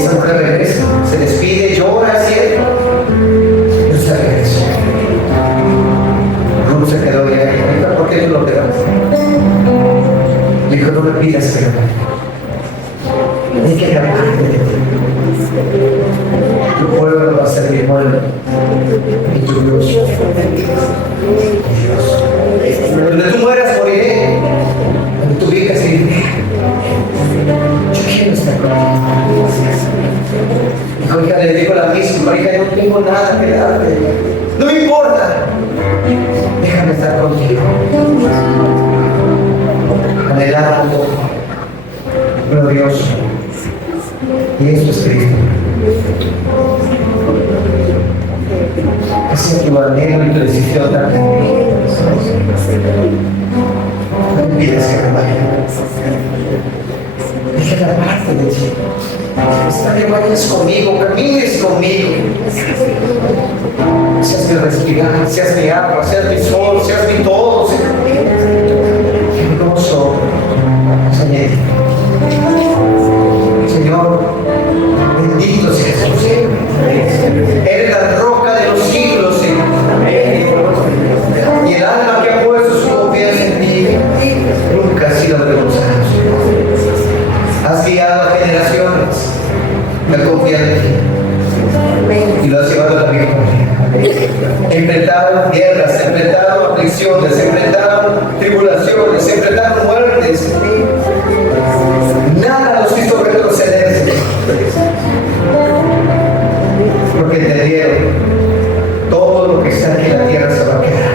esa mujer regresa, se despide, llora, ¿cierto? Pero se regresó. Ruth se quedó y dijo, ¿por qué tú lo quedas? Le dijo, no me pidas perdón. Hay que amarte de ti. Tu pueblo va a ser mi pueblo y tu Dios, mi Dios. Donde tú mueras moriré, donde tú vivas viviré. Yo quiero estar contigo. Hija, le digo la misma, hija, no tengo nada que darte. No me importa. Déjame estar contigo. Anhelando, glorioso. Y eso es Cristo. Ese es tu anhelo y tu decisión también. No me pides que me vaya. Deja la parte de ti. Está que vayas conmigo, camines conmigo. Seas mi respirar, seas mi agua, seas mi sol, seas mi todo. Qué hermoso, Señor. Señor, bendito seas tú, Señor. Eres la roca de los siglos, Señor. Y el alma que ha puesto su confianza en ti nunca ha sido avergonzada. Has guiado a generaciones a confiar en ti y lo has llevado a la victoria. Enfrentaron guerras, enfrentaron aflicciones, enfrentaron tribulaciones, enfrentaron muertes. Nada los hizo retroceder, porque entendieron todo lo que está aquí en la tierra se va a quedar,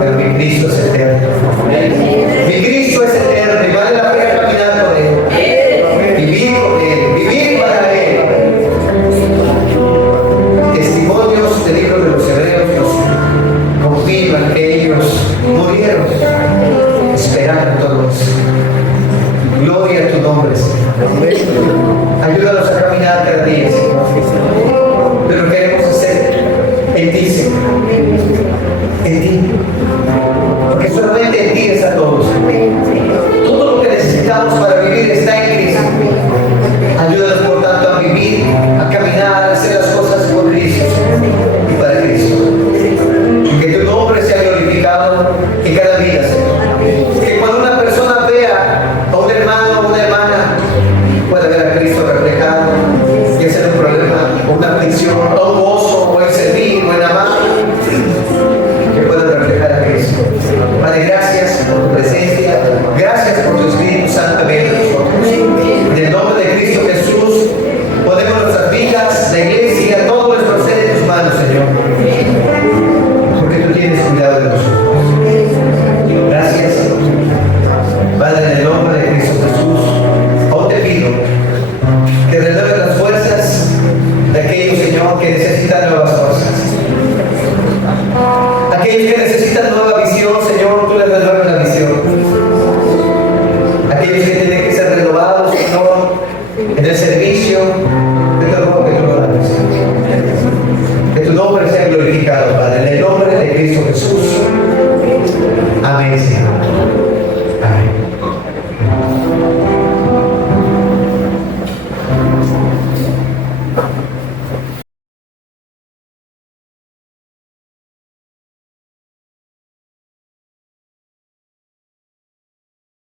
pero mi Cristo es eterno. Mi Cristo es eterno y vale la pena caminar con Él, vivir con Él, vivir para Él. Testimonios del libro de los Hebreos nos confirman que ellos murieron esperando todo eso. Gloria a tu nombre, Señor. Ayúdanos a caminar cada día, Señor. Pero queremos hacer en ti, Señor. En ti. Porque solamente en ti está todo, Señor. Todo lo que necesitamos para vivir está en Cristo. Ayúdanos, por tanto, a vivir, a caminar, a hacer las cosas por Cristo y para Cristo. Que tu nombre sea glorificado en cada vida, Señor. Que cuando una persona vea a un hermano o una hermana, pueda ver a Cristo reflejado y hacer un problema, una aflicción, o un gozo, o en servir, o en amar, que puedan reflejar a Cristo. Padre, gracias por tu presencia, gracias por tu Espíritu Santo en nosotros. En el nombre de Cristo Jesús, ponemos nuestras vidas, la iglesia, todo nuestro ser en tus manos, Señor, porque tú tienes cuidado de nosotros. Gracias, Padre, en el nombre de Cristo Jesús. Aún te pido que renueves las fuerzas de aquellos, Señor, que necesitan nuevas fuerzas. Aquellos que necesitan nueva visión, Señor, tú les renueves la visión. Aquellos que tienen que ser renovados, Señor, en el servicio,